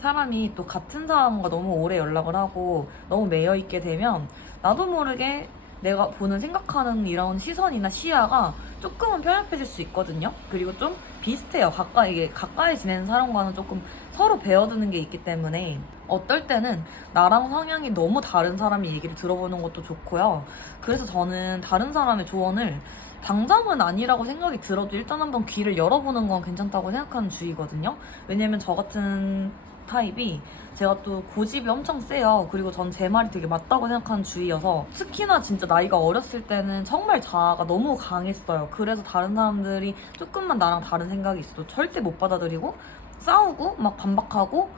사람이 또 같은 사람과 너무 오래 연락을 하고 너무 매여 있게 되면 나도 모르게 내가 보는 생각하는 이런 시선이나 시야가 조금은 편협해질 수 있거든요. 그리고 좀 비슷해요. 가까이 지내는 사람과는 조금 서로 배어드는 게 있기 때문에 어떨 때는 나랑 성향이 너무 다른 사람의 얘기를 들어보는 것도 좋고요. 그래서 저는 다른 사람의 조언을 당장은 아니라고 생각이 들어도 일단 한번 귀를 열어보는 건 괜찮다고 생각하는 주의거든요. 왜냐면 저 같은 타입이, 제가 또 고집이 엄청 세요. 그리고 전 제 말이 되게 맞다고 생각하는 주의여서, 특히나 진짜 나이가 어렸을 때는 정말 자아가 너무 강했어요. 그래서 다른 사람들이 조금만 나랑 다른 생각이 있어도 절대 못 받아들이고 싸우고 막 반박하고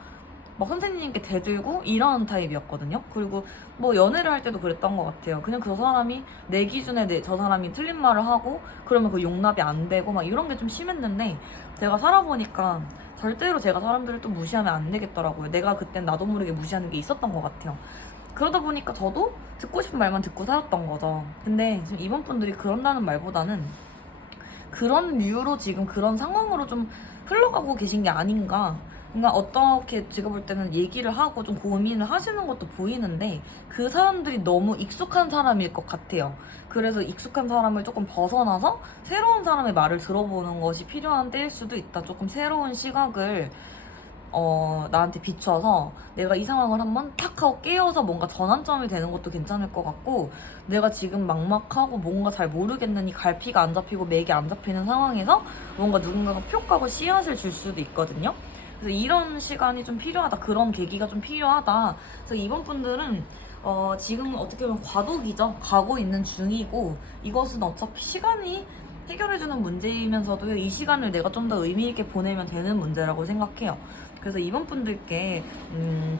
막 선생님께 대들고 이런 타입이었거든요. 그리고 뭐 연애를 할 때도 그랬던 것 같아요. 그냥 그 사람이 내 기준에 저 사람이 틀린 말을 하고 그러면 그 용납이 안 되고 막 이런 게 좀 심했는데, 제가 살아보니까 절대로 제가 사람들을 또 무시하면 안 되겠더라고요. 내가 그땐 나도 모르게 무시하는 게 있었던 것 같아요. 그러다 보니까 저도 듣고 싶은 말만 듣고 살았던 거죠. 근데 지금 이번 분들이 그런다는 말보다는 그런 이유로 지금 그런 상황으로 좀 흘러가고 계신 게 아닌가. 그러니까 어떻게 제가 볼 때는 얘기를 하고 좀 고민을 하시는 것도 보이는데, 그 사람들이 너무 익숙한 사람일 것 같아요. 그래서 익숙한 사람을 조금 벗어나서 새로운 사람의 말을 들어보는 것이 필요한 때일 수도 있다. 조금 새로운 시각을 나한테 비춰서 내가 이 상황을 한번 탁 하고 깨어서 뭔가 전환점이 되는 것도 괜찮을 것 같고, 내가 지금 막막하고 뭔가 잘 모르겠느니 갈피가 안 잡히고 맥이 안 잡히는 상황에서 뭔가 누군가가 표 까고 씨앗을 줄 수도 있거든요. 그래서 이런 시간이 좀 필요하다. 그런 계기가 좀 필요하다. 그래서 이번 분들은 지금 어떻게 보면 과도기죠. 가고 있는 중이고, 이것은 어차피 시간이 해결해주는 문제이면서도 이 시간을 내가 좀 더 의미 있게 보내면 되는 문제라고 생각해요. 그래서 이번 분들께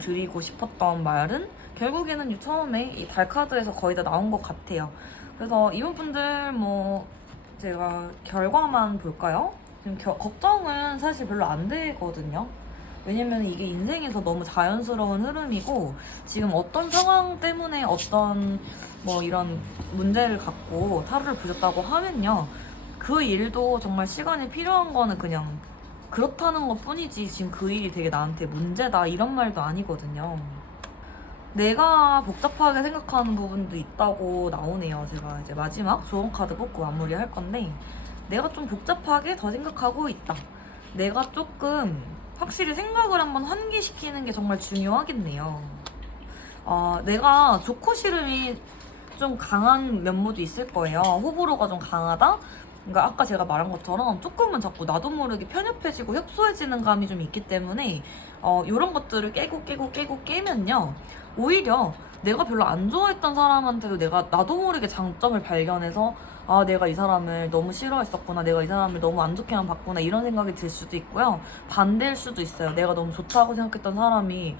드리고 싶었던 말은 결국에는 처음에 이 달 카드에서 거의 다 나온 것 같아요. 그래서 이번 분들 제가 결과만 볼까요? 지금 걱정은 사실 별로 안 되거든요. 왜냐면 이게 인생에서 너무 자연스러운 흐름이고, 지금 어떤 상황 때문에 어떤 이런 문제를 갖고 타로를 보셨다고 하면요, 그 일도 정말 시간이 필요한 거는 그냥 그렇다는 것 뿐이지, 지금 그 일이 되게 나한테 문제다 이런 말도 아니거든요. 내가 복잡하게 생각하는 부분도 있다고 나오네요. 제가 이제 마지막 조언 카드 뽑고 마무리할 건데, 내가 좀 복잡하게 더 생각하고 있다. 내가 조금 확실히 생각을 한번 환기시키는 게 정말 중요하겠네요. 내가 좋고 싫음이 좀 강한 면모도 있을 거예요. 호불호가 좀 강하다? 그러니까 아까 제가 말한 것처럼 조금은 자꾸 나도 모르게 편협해지고 협소해지는 감이 좀 있기 때문에 이런 것들을 깨면요, 오히려 내가 별로 안 좋아했던 사람한테도 내가 나도 모르게 장점을 발견해서 내가 이 사람을 너무 싫어했었구나, 내가 이 사람을 너무 안 좋게만 봤구나, 이런 생각이 들 수도 있고요. 반대일 수도 있어요. 내가 너무 좋다고 생각했던 사람이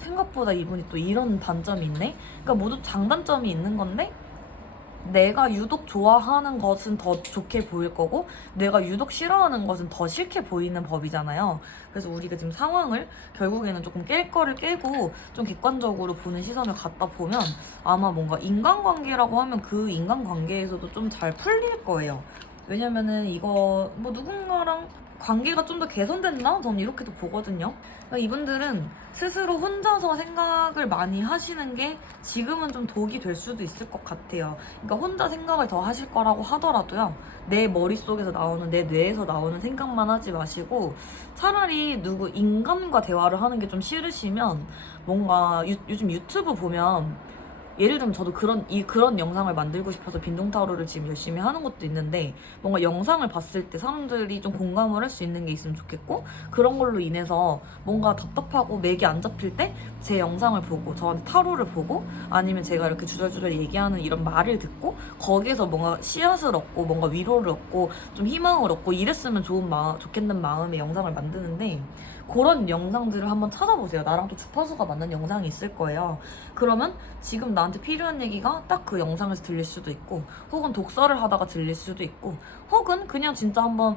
생각보다 이분이 또 이런 단점이 있네? 그러니까 모두 장단점이 있는 건데, 내가 유독 좋아하는 것은 더 좋게 보일 거고 내가 유독 싫어하는 것은 더 싫게 보이는 법이잖아요. 그래서 우리가 지금 상황을 결국에는 조금 깰 거를 깨고 좀 객관적으로 보는 시선을 갖다 보면 아마 뭔가 인간관계라고 하면 그 인간관계에서도 좀 잘 풀릴 거예요. 왜냐면은 이거 뭐 누군가랑 관계가 좀 더 개선됐나? 저는 이렇게도 보거든요. 그러니까 이분들은 스스로 혼자서 생각을 많이 하시는 게 지금은 좀 독이 될 수도 있을 것 같아요. 그러니까 혼자 생각을 더 하실 거라고 하더라도요, 내 머릿속에서 나오는, 내 뇌에서 나오는 생각만 하지 마시고 차라리 누구 인간과 대화를 하는 게 좀 싫으시면 뭔가 요즘 유튜브 보면, 예를 들면 저도 그런 영상을 만들고 싶어서 빈둥타로를 지금 열심히 하는 것도 있는데, 뭔가 영상을 봤을 때 사람들이 좀 공감을 할 수 있는 게 있으면 좋겠고, 그런 걸로 인해서 뭔가 답답하고 맥이 안 잡힐 때 제 영상을 보고 저한테 타로를 보고 아니면 제가 이렇게 주절주절 얘기하는 이런 말을 듣고 거기에서 뭔가 씨앗을 얻고 뭔가 위로를 얻고 좀 희망을 얻고 이랬으면 좋겠는 마음의 영상을 만드는데, 그런 영상들을 한번 찾아보세요. 나랑 또 주파수가 맞는 영상이 있을 거예요. 그러면 지금 나한테 필요한 얘기가 딱 그 영상에서 들릴 수도 있고, 혹은 독서를 하다가 들릴 수도 있고, 혹은 그냥 진짜 한번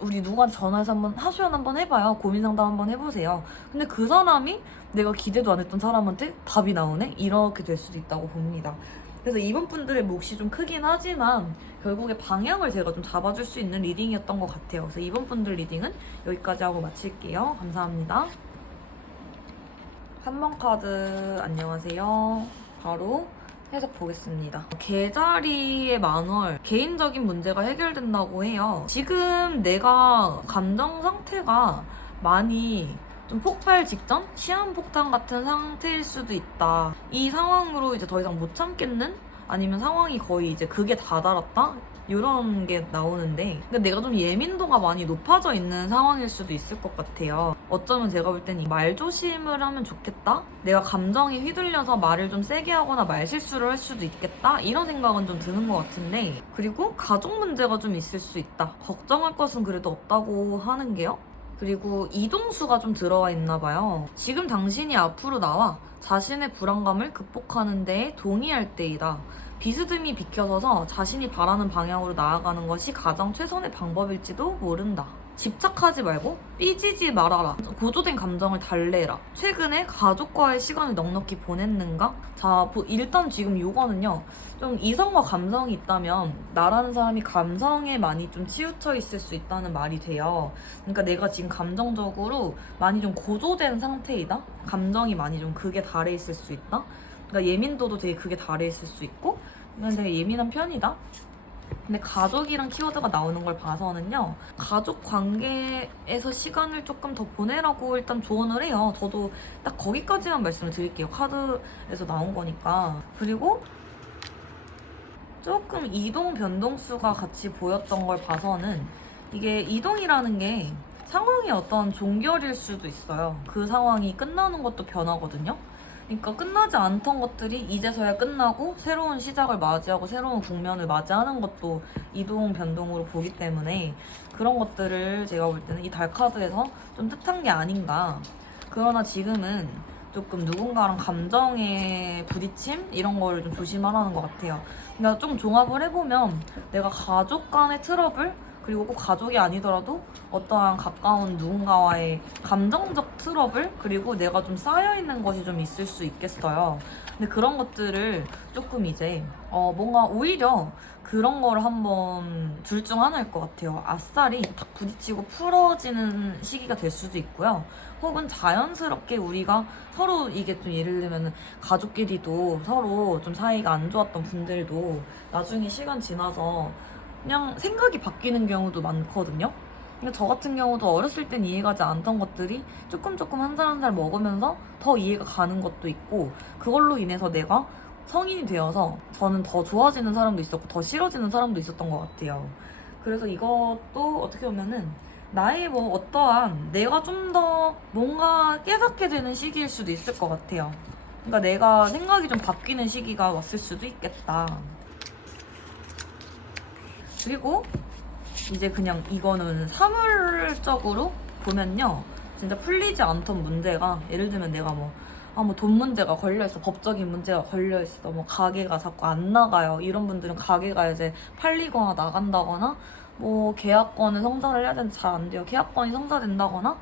우리 누구한테 전화해서 한번 하소연 한번 해봐요. 고민 상담 한번 해보세요. 근데 그 사람이 내가 기대도 안 했던 사람한테 답이 나오네? 이렇게 될 수도 있다고 봅니다. 그래서 이번 분들의 몫이 좀 크긴 하지만 결국에 방향을 제가 좀 잡아줄 수 있는 리딩이었던 것 같아요. 그래서 이번 분들 리딩은 여기까지 하고 마칠게요. 감사합니다. 3번 카드 안녕하세요. 바로 해석 보겠습니다. 개자리의 만월, 개인적인 문제가 해결된다고 해요. 지금 내가 감정 상태가 많이 좀 폭발 직전? 시한폭탄 같은 상태일 수도 있다. 이 상황으로 이제 더 이상 못 참겠는? 아니면 상황이 거의 이제 극에 다다랐다? 이런 게 나오는데, 근데 내가 좀 예민도가 많이 높아져 있는 상황일 수도 있을 것 같아요. 어쩌면 제가 볼 땐 말 조심을 하면 좋겠다? 내가 감정이 휘둘려서 말을 좀 세게 하거나 말실수를 할 수도 있겠다? 이런 생각은 좀 드는 것 같은데, 그리고 가족 문제가 좀 있을 수 있다. 걱정할 것은 그래도 없다고 하는 게요. 그리고 이동수가 좀 들어와 있나 봐요. 지금 당신이 앞으로 나와 자신의 불안감을 극복하는 데에 동의할 때이다. 비스듬히 비켜서서 자신이 바라는 방향으로 나아가는 것이 가장 최선의 방법일지도 모른다. 집착하지 말고 삐지지 말아라. 고조된 감정을 달래라. 최근에 가족과의 시간을 넉넉히 보냈는가? 자, 일단 지금 이거는요, 좀 이성과 감성이 있다면 나라는 사람이 감성에 많이 좀 치우쳐 있을 수 있다는 말이 돼요. 그러니까 내가 지금 감정적으로 많이 좀 고조된 상태이다? 감정이 많이 좀 극에 달해 있을 수 있다? 그러니까 예민도도 되게 극에 달해 있을 수 있고, 이건 되게 예민한 편이다? 근데 가족이란 키워드가 나오는 걸 봐서는요, 가족 관계에서 시간을 조금 더 보내라고 일단 조언을 해요. 저도 딱 거기까지만 말씀을 드릴게요. 카드에서 나온 거니까. 그리고 조금 이동 변동수가 같이 보였던 걸 봐서는 이게 이동이라는 게 상황이 어떤 종결일 수도 있어요. 그 상황이 끝나는 것도 변하거든요. 그러니까 끝나지 않던 것들이 이제서야 끝나고 새로운 시작을 맞이하고 새로운 국면을 맞이하는 것도 이동 변동으로 보기 때문에 그런 것들을 제가 볼 때는 이 달 카드에서 좀 뜻한 게 아닌가. 그러나 지금은 조금 누군가랑 감정의 부딪힘? 이런 거를 좀 조심하라는 것 같아요. 그러니까 좀 종합을 해보면 내가 가족 간의 트러블? 그리고 꼭 가족이 아니더라도 어떠한 가까운 누군가와의 감정적 트러블, 그리고 내가 좀 쌓여있는 것이 좀 있을 수 있겠어요. 근데 그런 것들을 조금 이제 뭔가 오히려 그런 거를 한번 둘 중 하나일 것 같아요. 아싸리 탁 부딪히고 풀어지는 시기가 될 수도 있고요. 혹은 자연스럽게 우리가 서로 이게 좀 예를 들면 가족끼리도 서로 좀 사이가 안 좋았던 분들도 나중에 시간 지나서 그냥 생각이 바뀌는 경우도 많거든요. 근데 저 같은 경우도 어렸을 땐 이해가지 않던 것들이 조금 한 살 한 살 먹으면서 더 이해가 가는 것도 있고, 그걸로 인해서 내가 성인이 되어서 저는 더 좋아지는 사람도 있었고 더 싫어지는 사람도 있었던 것 같아요. 그래서 이것도 어떻게 보면은 나의 뭐 어떠한 내가 좀 더 뭔가 깨닫게 되는 시기일 수도 있을 것 같아요. 그러니까 내가 생각이 좀 바뀌는 시기가 왔을 수도 있겠다. 그리고 이제 그냥 이거는 사물적으로 보면요, 진짜 풀리지 않던 문제가, 예를 들면 내가 뭐 돈 문제가 걸려있어, 법적인 문제가 걸려있어, 뭐 가게가 자꾸 안 나가요, 이런 분들은 가게가 이제 팔리거나 나간다거나, 뭐 계약권을 성사를 해야 되는데 잘 안 돼요, 계약권이 성사된다거나,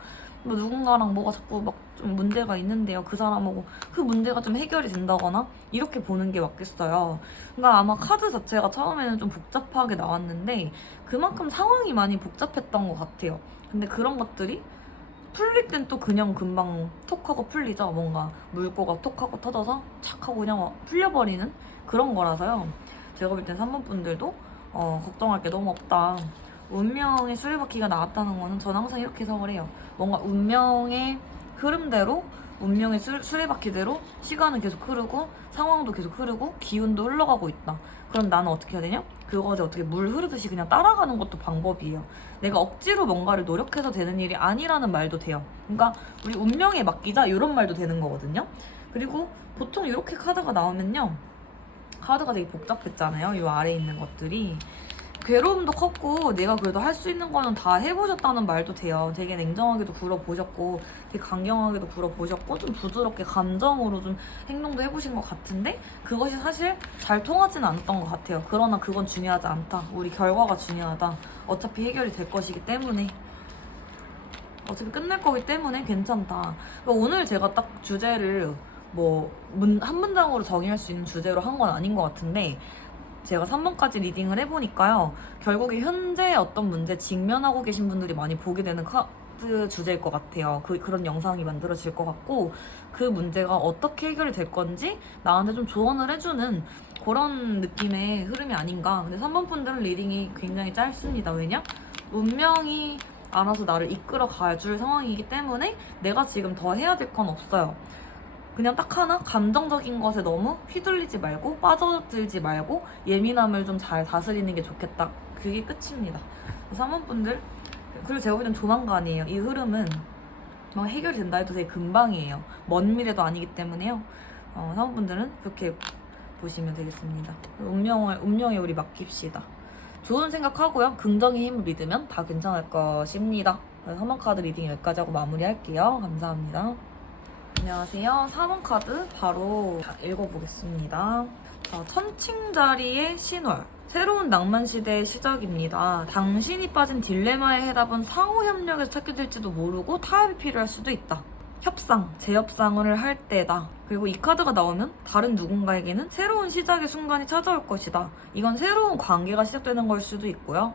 뭐 누군가랑 뭐가 자꾸 막 좀 문제가 있는데요, 그 사람하고 그 문제가 좀 해결이 된다거나, 이렇게 보는 게 맞겠어요. 그러니까 아마 카드 자체가 처음에는 좀 복잡하게 나왔는데 그만큼 상황이 많이 복잡했던 것 같아요. 근데 그런 것들이 풀릴 땐 또 그냥 금방 톡 하고 풀리죠. 뭔가 물꼬가 톡 하고 터져서 착 하고 그냥 풀려버리는 그런 거라서요. 제가 볼 땐 3번 분들도 걱정할 게 너무 없다. 운명의 수레바퀴가 나왔다는 거는 저는 항상 이렇게 해석을 해요. 뭔가 운명의 흐름대로, 운명의 수레바퀴대로 시간은 계속 흐르고 상황도 계속 흐르고 기운도 흘러가고 있다. 그럼 나는 어떻게 해야 되냐? 그거를 어떻게 물 흐르듯이 그냥 따라가는 것도 방법이에요. 내가 억지로 뭔가를 노력해서 되는 일이 아니라는 말도 돼요. 그러니까 우리 운명에 맡기자, 이런 말도 되는 거거든요. 그리고 보통 이렇게 카드가 나오면요, 카드가 되게 복잡했잖아요, 이 아래에 있는 것들이. 괴로움도 컸고 내가 그래도 할 수 있는 거는 다 해보셨다는 말도 돼요. 되게 냉정하게도 굴어보셨고 되게 강경하게도 굴어보셨고 좀 부드럽게 감정으로 좀 행동도 해보신 것 같은데 그것이 사실 잘 통하지는 않았던 것 같아요. 그러나 그건 중요하지 않다. 우리 결과가 중요하다. 어차피 해결이 될 것이기 때문에, 어차피 끝날 거기 때문에 괜찮다. 그러니까 오늘 제가 딱 주제를 뭐 한 문장으로 정의할 수 있는 주제로 한 건 아닌 것 같은데, 제가 3번까지 리딩을 해보니까요, 결국에 현재 어떤 문제 직면하고 계신 분들이 많이 보게 되는 카드 주제일 것 같아요. 그런 영상이 만들어질 것 같고, 그 문제가 어떻게 해결이 될 건지 나한테 좀 조언을 해주는 그런 느낌의 흐름이 아닌가. 근데 3번 분들은 리딩이 굉장히 짧습니다. 왜냐? 운명이 알아서 나를 이끌어 가줄 상황이기 때문에 내가 지금 더 해야 될 건 없어요. 그냥 딱 하나, 감정적인 것에 너무 휘둘리지 말고 빠져들지 말고 예민함을 좀 잘 다스리는 게 좋겠다. 그게 끝입니다. 3번 분들, 그리고 제가 보기엔 조만간이에요. 이 흐름은 뭐 해결된다 해도 되게 금방이에요. 먼 미래도 아니기 때문에요. 3번 분들은 그렇게 보시면 되겠습니다. 운명에 우리 맡깁시다. 좋은 생각하고요, 긍정의 힘을 믿으면 다 괜찮을 것입니다. 3번 카드 리딩 여기까지 하고 마무리할게요. 감사합니다. 안녕하세요. 4번 카드 바로 읽어보겠습니다. 자, 천칭자리의 신월. 새로운 낭만 시대의 시작입니다. 당신이 빠진 딜레마의 해답은 상호 협력에서 찾게 될지도 모르고 타협이 필요할 수도 있다. 협상, 재협상을 할 때다. 그리고 이 카드가 나오면 다른 누군가에게는 새로운 시작의 순간이 찾아올 것이다. 이건 새로운 관계가 시작되는 걸 수도 있고요.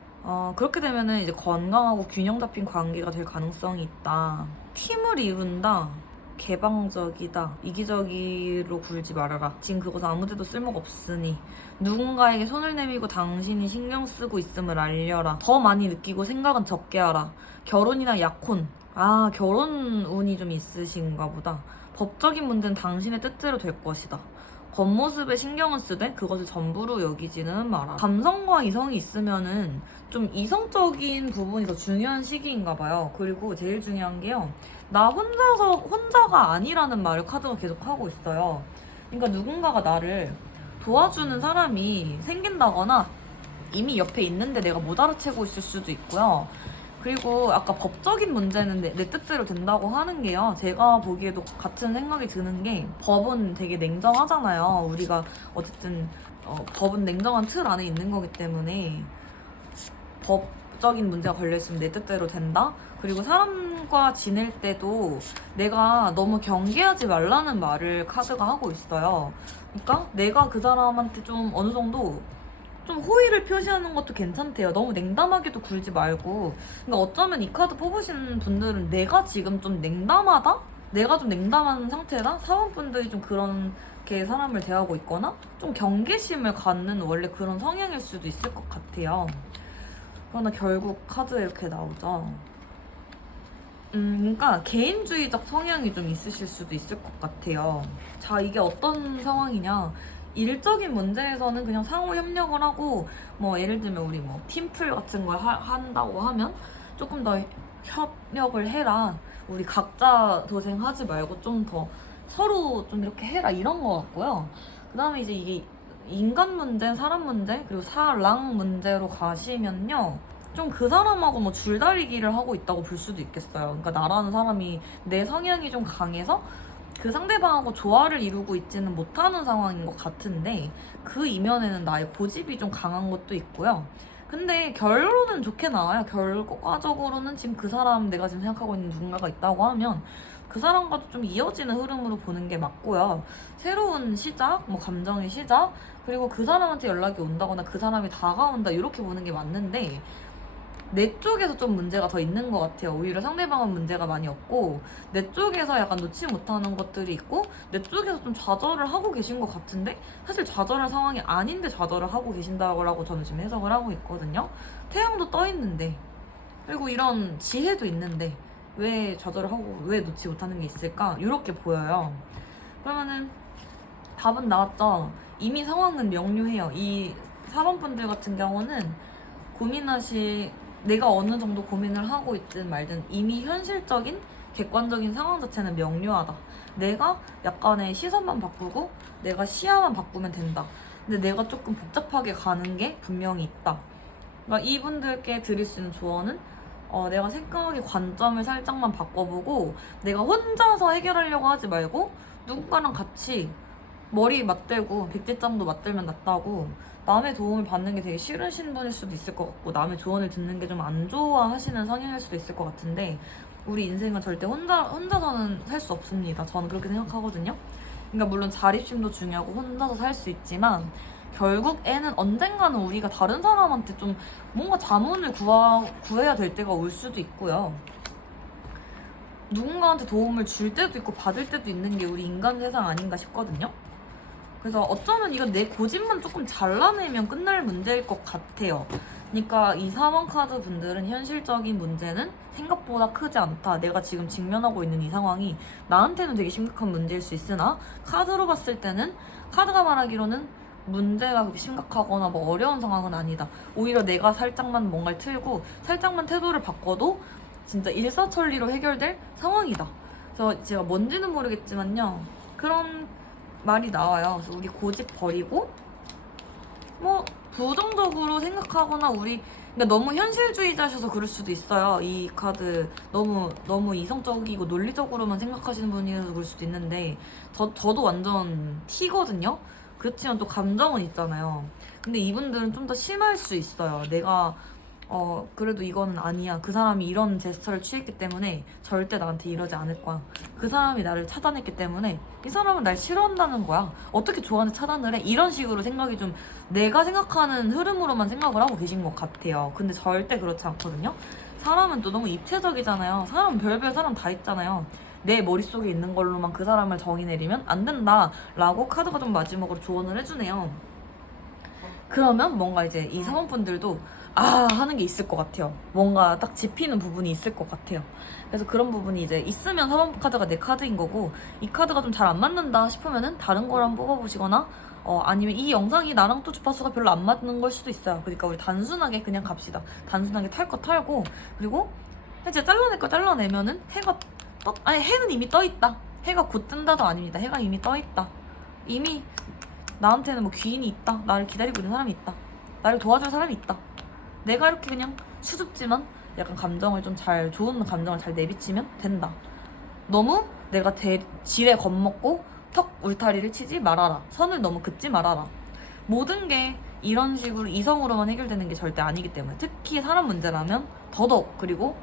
그렇게 되면은 이제 건강하고 균형 잡힌 관계가 될 가능성이 있다. 팀을 이룬다. 개방적이다. 이기적으로 굴지 말아라. 지금 그것은 아무데도 쓸모가 없으니 누군가에게 손을 내밀고 당신이 신경 쓰고 있음을 알려라. 더 많이 느끼고 생각은 적게 하라. 결혼이나 약혼. 결혼 운이 좀 있으신가 보다. 법적인 문제는 당신의 뜻대로 될 것이다. 겉모습에 신경을 쓰되 그것을 전부로 여기지는 마라. 감성과 이성이 있으면은 좀 이성적인 부분이 더 중요한 시기인가 봐요. 그리고 제일 중요한 게요, 나 혼자가 아니라는 말을 카드가 계속 하고 있어요. 그러니까 누군가가 나를 도와주는 사람이 생긴다거나 이미 옆에 있는데 내가 못 알아채고 있을 수도 있고요. 그리고 아까 법적인 문제는 내 뜻대로 된다고 하는 게요, 제가 보기에도 같은 생각이 드는 게, 법은 되게 냉정하잖아요. 우리가 어쨌든 법은 냉정한 틀 안에 있는 거기 때문에 법적인 문제가 걸려있으면 내 뜻대로 된다. 그리고 사람과 지낼 때도 내가 너무 경계하지 말라는 말을 카드가 하고 있어요. 그러니까 내가 그 사람한테 좀 어느 정도 좀 호의를 표시하는 것도 괜찮대요. 너무 냉담하게도 굴지 말고. 그러니까 어쩌면 이 카드 뽑으신 분들은 내가 지금 좀 냉담하다? 내가 좀 냉담한 상태다? 사원분들이 좀 그렇게 사람을 대하고 있거나 좀 경계심을 갖는 원래 그런 성향일 수도 있을 것 같아요. 그러나 결국 카드에 이렇게 나오죠. 그러니까 개인주의적 성향이 좀 있으실 수도 있을 것 같아요. 자, 이게 어떤 상황이냐? 일적인 문제에서는 그냥 상호 협력을 하고, 뭐 예를 들면 우리 뭐 팀플 같은 걸 한다고 하면 조금 더 협력을 해라. 우리 각자 도생하지 말고 좀 더 서로 좀 이렇게 해라, 이런 거 같고요. 그 다음에 이제 이게 인간 문제, 사람 문제, 그리고 사랑 문제로 가시면요, 좀 그 사람하고 뭐 줄다리기를 하고 있다고 볼 수도 있겠어요. 그러니까 나라는 사람이 내 성향이 좀 강해서 그 상대방하고 조화를 이루고 있지는 못하는 상황인 것 같은데, 그 이면에는 나의 고집이 좀 강한 것도 있고요. 근데 결론은 좋게 나와요. 결과적으로는 지금 그 사람, 내가 지금 생각하고 있는 누군가가 있다고 하면 그 사람과도 좀 이어지는 흐름으로 보는 게 맞고요. 새로운 시작, 뭐 감정의 시작, 그리고 그 사람한테 연락이 온다거나 그 사람이 다가온다, 이렇게 보는 게 맞는데, 내 쪽에서 좀 문제가 더 있는 것 같아요. 오히려 상대방은 문제가 많이 없고 내 쪽에서 약간 놓지 못하는 것들이 있고, 내 쪽에서 좀 좌절을 하고 계신 것 같은데 사실 좌절할 상황이 아닌데 좌절을 하고 계신다고 저는 지금 해석을 하고 있거든요. 태양도 떠 있는데, 그리고 이런 지혜도 있는데 왜 좌절을 하고 왜 놓지 못하는 게 있을까? 이렇게 보여요. 그러면은 답은 나왔죠. 이미 상황은 명료해요. 이 사범분들 같은 경우는 내가 어느 정도 고민을 하고 있든 말든 이미 현실적인 객관적인 상황 자체는 명료하다. 내가 약간의 시선만 바꾸고 내가 시야만 바꾸면 된다. 근데 내가 조금 복잡하게 가는 게 분명히 있다. 그러니까 이분들께 드릴 수 있는 조언은 내가 생각의 관점을 살짝만 바꿔보고 내가 혼자서 해결하려고 하지 말고 누군가랑 같이 머리 맞대고 백지장도 맞들면 낫다고, 남의 도움을 받는 게 되게 싫으신 분일 수도 있을 것 같고 남의 조언을 듣는 게 좀 안 좋아하시는 성향일 수도 있을 것 같은데, 우리 인생은 절대 혼자서는 살 수 없습니다. 저는 그렇게 생각하거든요. 그러니까 물론 자립심도 중요하고 혼자서 살 수 있지만 결국에는 언젠가는 우리가 다른 사람한테 좀 뭔가 자문을 구해야 될 때가 올 수도 있고요. 누군가한테 도움을 줄 때도 있고 받을 때도 있는 게 우리 인간 세상 아닌가 싶거든요. 그래서 어쩌면 이건 내 고집만 조금 잘라내면 끝날 문제일 것 같아요. 그러니까 이 4번 카드 분들은 현실적인 문제는 생각보다 크지 않다. 내가 지금 직면하고 있는 이 상황이 나한테는 되게 심각한 문제일 수 있으나 카드로 봤을 때는, 카드가 말하기로는 문제가 그렇게 심각하거나 뭐 어려운 상황은 아니다. 오히려 내가 살짝만 뭔가를 틀고 살짝만 태도를 바꿔도 진짜 일사천리로 해결될 상황이다. 그래서 제가 뭔지는 모르겠지만요, 그런 말이 나와요. 그래서 우리 고집 버리고 뭐 부정적으로 생각하거나 그러니까 너무 현실주의자셔서 그럴 수도 있어요. 이 카드 너무 이성적이고 논리적으로만 생각하시는 분이라서 그럴 수도 있는데, 저도 완전 T거든요. 그렇지만 또 감정은 있잖아요. 근데 이분들은 좀 더 심할 수 있어요. 내가 그래도 이건 아니야. 그 사람이 이런 제스처를 취했기 때문에 절대 나한테 이러지 않을 거야. 그 사람이 나를 차단했기 때문에 이 사람은 날 싫어한다는 거야. 어떻게 좋아하는데 차단을 해? 이런 식으로 생각이 좀, 내가 생각하는 흐름으로만 생각을 하고 계신 것 같아요. 근데 절대 그렇지 않거든요. 사람은 또 너무 입체적이잖아요. 사람은 별별 사람 다 있잖아요. 내 머릿속에 있는 걸로만 그 사람을 정의 내리면 안 된다 라고 카드가 좀 마지막으로 조언을 해주네요. 그러면 뭔가 이제 이 사원분들도 하는 게 있을 것 같아요. 뭔가 딱 짚히는 부분이 있을 것 같아요. 그래서 그런 부분이 이제 있으면 사원 카드가 내 카드인 거고, 이 카드가 좀 잘 안 맞는다 싶으면은 다른 걸 한번 뽑아보시거나 아니면 이 영상이 나랑 또 주파수가 별로 안 맞는 걸 수도 있어요. 그러니까 우리 단순하게 그냥 갑시다. 단순하게 탈 거 탈고, 그리고 이제 잘라낼 거 잘라내면은 해는 이미 떠 있다. 해가 곧 뜬다도 아닙니다. 해가 이미 떠 있다. 이미 나한테는 뭐 귀인이 있다. 나를 기다리고 있는 사람이 있다. 나를 도와줄 사람이 있다. 내가 이렇게 그냥 수줍지만 약간 좋은 감정을 잘 내비치면 된다. 너무 내가 지레 겁먹고 턱 울타리를 치지 말아라. 선을 너무 긋지 말아라. 모든 게 이런 식으로 이성으로만 해결되는 게 절대 아니기 때문에, 특히 사람 문제라면 더더욱. 그리고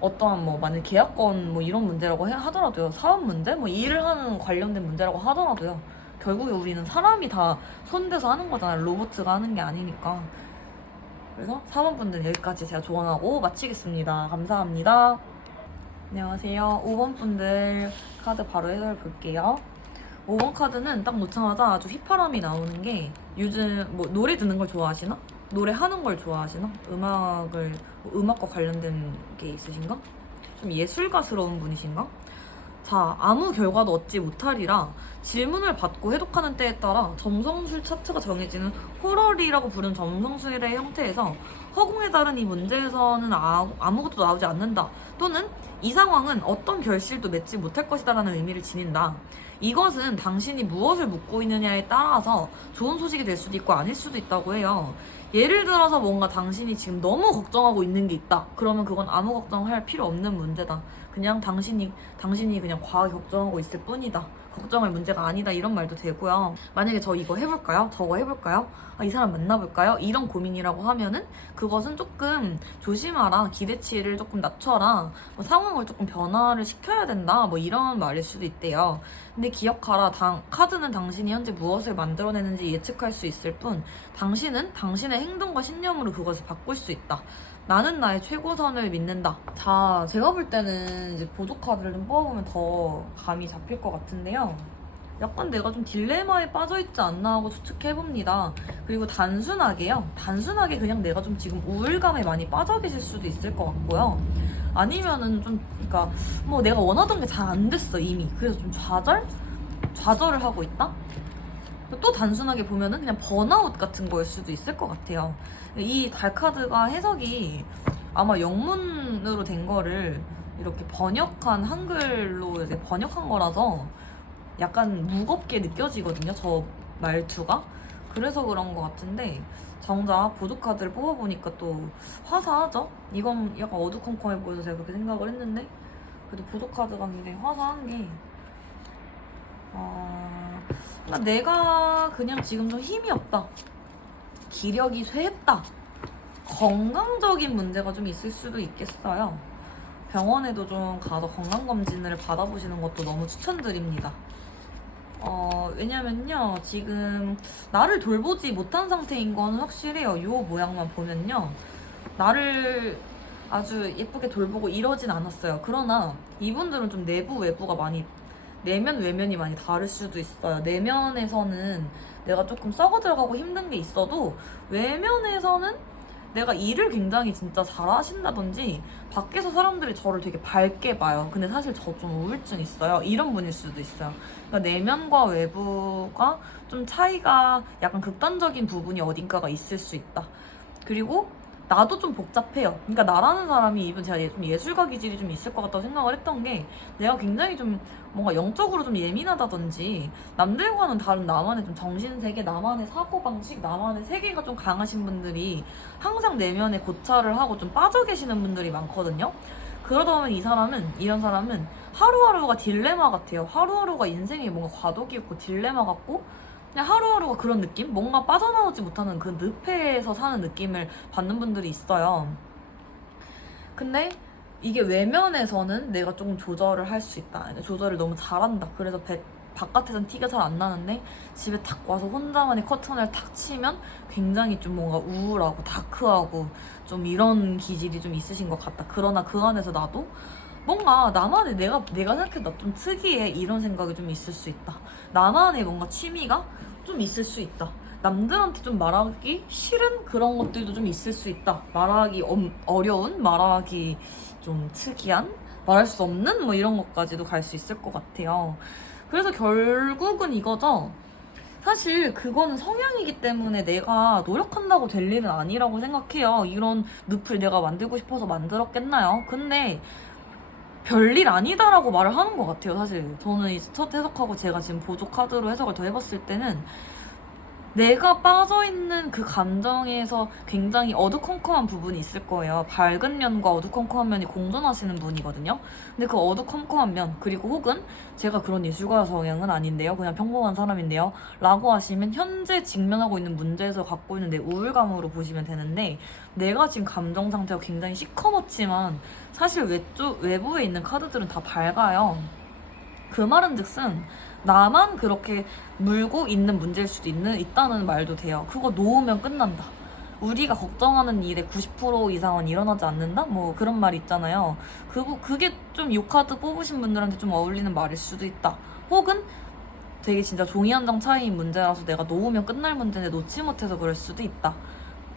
어떠한 뭐 만약 계약건 뭐 이런 문제라고 하더라도요, 사업 문제 뭐 일을 하는 관련된 문제라고 하더라도요, 결국에 우리는 사람이 다 손대서 하는 거잖아요. 로봇가 하는 게 아니니까. 그래서 4번분들 여기까지 제가 조언하고 마치겠습니다. 감사합니다. 안녕하세요. 5번 분들 카드 바로 해설 볼게요. 5번 카드는 딱 놓자마자 아주 휘파람이 나오는 게, 요즘 뭐 노래 듣는 걸 좋아하시나? 노래 하는 걸 좋아하시나? 뭐 음악과 관련된 게 있으신가? 좀 예술가스러운 분이신가? 자, 아무 결과도 얻지 못하리라 질문을 받고 해독하는 때에 따라 점성술 차트가 정해지는 호러리라고 부르는 점성술의 형태에서 허공에 따른 이 문제에서는 아무것도 나오지 않는다, 또는 이 상황은 어떤 결실도 맺지 못할 것이다 라는 의미를 지닌다. 이것은 당신이 무엇을 묻고 있느냐에 따라서 좋은 소식이 될 수도 있고 아닐 수도 있다고 해요. 예를 들어서 뭔가 당신이 지금 너무 걱정하고 있는 게 있다. 그러면 그건 아무 걱정할 필요 없는 문제다. 그냥 당신이 그냥 과하게 걱정하고 있을 뿐이다. 걱정할 문제가 아니다. 이런 말도 되고요. 만약에 저 이거 해볼까요? 저거 해볼까요? 이 사람 만나볼까요? 이런 고민이라고 하면은 그것은 조금 조심하라. 기대치를 조금 낮춰라. 뭐 상황을 조금 변화를 시켜야 된다. 뭐 이런 말일 수도 있대요. 근데 기억하라. 카드는 당신이 현재 무엇을 만들어내는지 예측할 수 있을 뿐, 당신은 당신의 행동과 신념으로 그것을 바꿀 수 있다. 나는 나의 최고선을 믿는다. 자, 제가 볼 때는 이제 보조 카드를 좀 뽑아보면 더 감이 잡힐 것 같은데요. 약간 내가 좀 딜레마에 빠져있지 않나 하고 추측해봅니다. 그리고 단순하게 그냥 내가 좀 지금 우울감에 많이 빠져 계실 수도 있을 것 같고요. 아니면은 좀, 그러니까 뭐 내가 원하던 게 잘 안 됐어 이미. 그래서 좀 좌절을 하고 있다? 또 단순하게 보면은 그냥 번아웃 같은 거일 수도 있을 것 같아요. 이 달 카드가 해석이 아마 영문으로 된 거를 이렇게 번역한 한글로 이제 번역한 거라서 약간 무겁게 느껴지거든요, 저 말투가. 그래서 그런 것 같은데, 정작 보조 카드를 뽑아보니까 또 화사하죠? 이건 약간 어두컴컴해 보여서 제가 그렇게 생각을 했는데, 그래도 보조 카드가 굉장히 화사한 게, 그러니까 내가 그냥 지금 좀 힘이 없다, 기력이 쇠했다, 건강적인 문제가 좀 있을 수도 있겠어요. 병원에도 좀 가서 건강검진을 받아보시는 것도 너무 추천드립니다. 왜냐면요, 지금 나를 돌보지 못한 상태인 건 확실해요. 요 모양만 보면요, 나를 아주 예쁘게 돌보고 이러진 않았어요. 그러나 이분들은 좀 내부 외부가 많이, 내면 외면이 많이 다를 수도 있어요. 내면에서는 내가 조금 썩어 들어가고 힘든 게 있어도, 외면에서는 내가 일을 굉장히 진짜 잘하신다든지 밖에서 사람들이 저를 되게 밝게 봐요. 근데 사실 저 좀 우울증 있어요. 이런 분일 수도 있어요. 그러니까 내면과 외부가 좀 차이가, 약간 극단적인 부분이 어딘가가 있을 수 있다. 그리고 나도 좀 복잡해요. 그러니까 나라는 사람이, 이분 제가 좀 예술가 기질이 좀 있을 것 같다고 생각을 했던 게, 내가 굉장히 좀 뭔가 영적으로 좀 예민하다든지 남들과는 다른 나만의 좀 정신세계, 나만의 사고방식, 나만의 세계가 좀 강하신 분들이 항상 내면에 고찰을 하고 좀 빠져 계시는 분들이 많거든요. 그러다 보면 이런 사람은 하루하루가 딜레마 같아요. 하루하루가 인생이 뭔가 과도기였고 딜레마 같고, 그냥 하루하루가 그런 느낌? 뭔가 빠져나오지 못하는 그 늪에서 사는 느낌을 받는 분들이 있어요. 근데 이게 외면에서는 내가 조금 조절을 할 수 있다. 조절을 너무 잘한다. 그래서 바깥에선 티가 잘 안 나는데 집에 탁 와서 혼자만의 커튼을 탁 치면 굉장히 좀 뭔가 우울하고 다크하고 좀 이런 기질이 좀 있으신 것 같다. 그러나 그 안에서 나도 뭔가 나만의, 내가 생각해도 나 좀 특이해, 이런 생각이 좀 있을 수 있다. 나만의 뭔가 취미가 좀 있을 수 있다. 남들한테 좀 말하기 싫은 그런 것들도 좀 있을 수 있다. 말하기 어려운, 말하기 좀 특이한, 말할 수 없는 뭐 이런 것까지도 갈 수 있을 것 같아요. 그래서 결국은 이거죠. 사실 그거는 성향이기 때문에 내가 노력한다고 될 일은 아니라고 생각해요. 이런 늪을 내가 만들고 싶어서 만들었겠나요? 근데 별일 아니다라고 말을 하는 것 같아요. 사실 저는 이 첫 해석하고 제가 지금 보조 카드로 해석을 더 해봤을 때는 내가 빠져있는 그 감정에서 굉장히 어두컴컴한 부분이 있을 거예요. 밝은 면과 어두컴컴한 면이 공존하시는 분이거든요. 근데 그 어두컴컴한 면, 그리고 혹은 제가 그런 예술가 성향은 아닌데요, 그냥 평범한 사람인데요 라고 하시면 현재 직면하고 있는 문제에서 갖고 있는 내 우울감으로 보시면 되는데, 내가 지금 감정 상태가 굉장히 시커멓지만 사실 외부에 있는 카드들은 다 밝아요. 그 말은 즉슨 나만 그렇게 물고 있는 문제일 수도 있다는 말도 돼요. 그거 놓으면 끝난다. 우리가 걱정하는 일의 90% 이상은 일어나지 않는다? 뭐 그런 말 있잖아요. 그게 좀 이 카드 뽑으신 분들한테 좀 어울리는 말일 수도 있다. 혹은 되게 진짜 종이 한 장 차이인 문제라서 내가 놓으면 끝날 문제인데 놓지 못해서 그럴 수도 있다.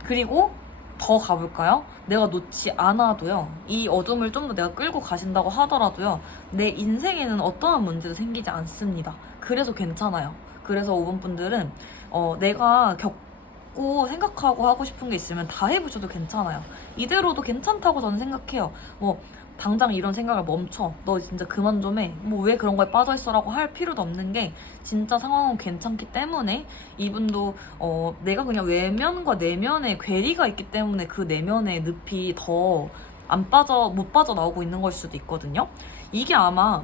그리고 더 가볼까요? 내가 놓지 않아도요, 이 어둠을 좀 더 내가 끌고 가신다고 하더라도요, 내 인생에는 어떠한 문제도 생기지 않습니다. 그래서 괜찮아요. 그래서 5번 분들은 내가 겪고 생각하고 하고 싶은 게 있으면 다 해보셔도 괜찮아요. 이대로도 괜찮다고 저는 생각해요. 뭐 당장 이런 생각을 멈춰, 너 진짜 그만 좀 해, 뭐 왜 그런 거에 빠져있어 라고 할 필요도 없는 게, 진짜 상황은 괜찮기 때문에 이분도 내가 그냥 외면과 내면에 괴리가 있기 때문에 그 내면의 늪이 더 못 빠져나오고 있는 걸 수도 있거든요. 이게 아마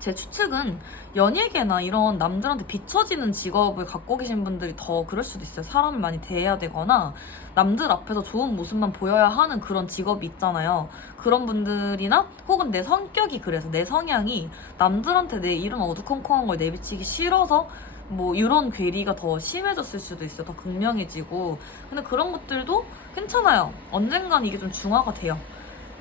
제 추측은 연예계나 이런 남들한테 비춰지는 직업을 갖고 계신 분들이 더 그럴 수도 있어요. 사람을 많이 대해야 되거나 남들 앞에서 좋은 모습만 보여야 하는 그런 직업이 있잖아요. 그런 분들이나 혹은 내 성격이, 그래서 내 성향이 남들한테 내 이런 어두컴컴한 걸 내비치기 싫어서 뭐 이런 괴리가 더 심해졌을 수도 있어요. 더 극명해지고. 근데 그런 것들도 괜찮아요. 언젠간 이게 좀 중화가 돼요.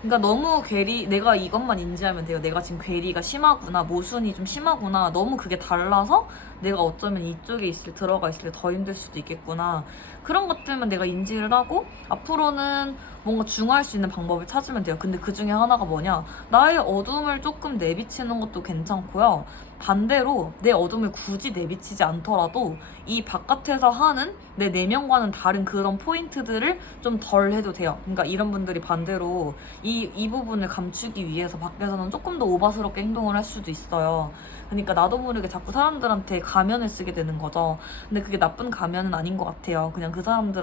그러니까 너무 내가 이것만 인지하면 돼요. 내가 지금 괴리가 심하구나, 모순이 좀 심하구나, 너무 그게 달라서 내가 어쩌면 이쪽에 들어가 있을 때 더 힘들 수도 있겠구나. 그런 것들만 내가 인지를 하고 앞으로는 뭔가 중화할 수 있는 방법을 찾으면 돼요. 근데 그 중에 하나가 뭐냐? 나의 어둠을 조금 내비치는 것도 괜찮고요. 반대로 내 어둠을 굳이 내비치지 않더라도 이 바깥에서 하는 내 내면과는 다른 그런 포인트들을 좀 덜 해도 돼요. 그러니까 이런 분들이 반대로 이 부분을 감추기 위해서 밖에서는 조금 더 오바스럽게 행동을 할 수도 있어요. 그러니까 나도 모르게 자꾸 사람들한테 가면을 쓰게 되는 거죠. 근데 그게 나쁜 가면은 아닌 것 같아요. 그냥 그 사람들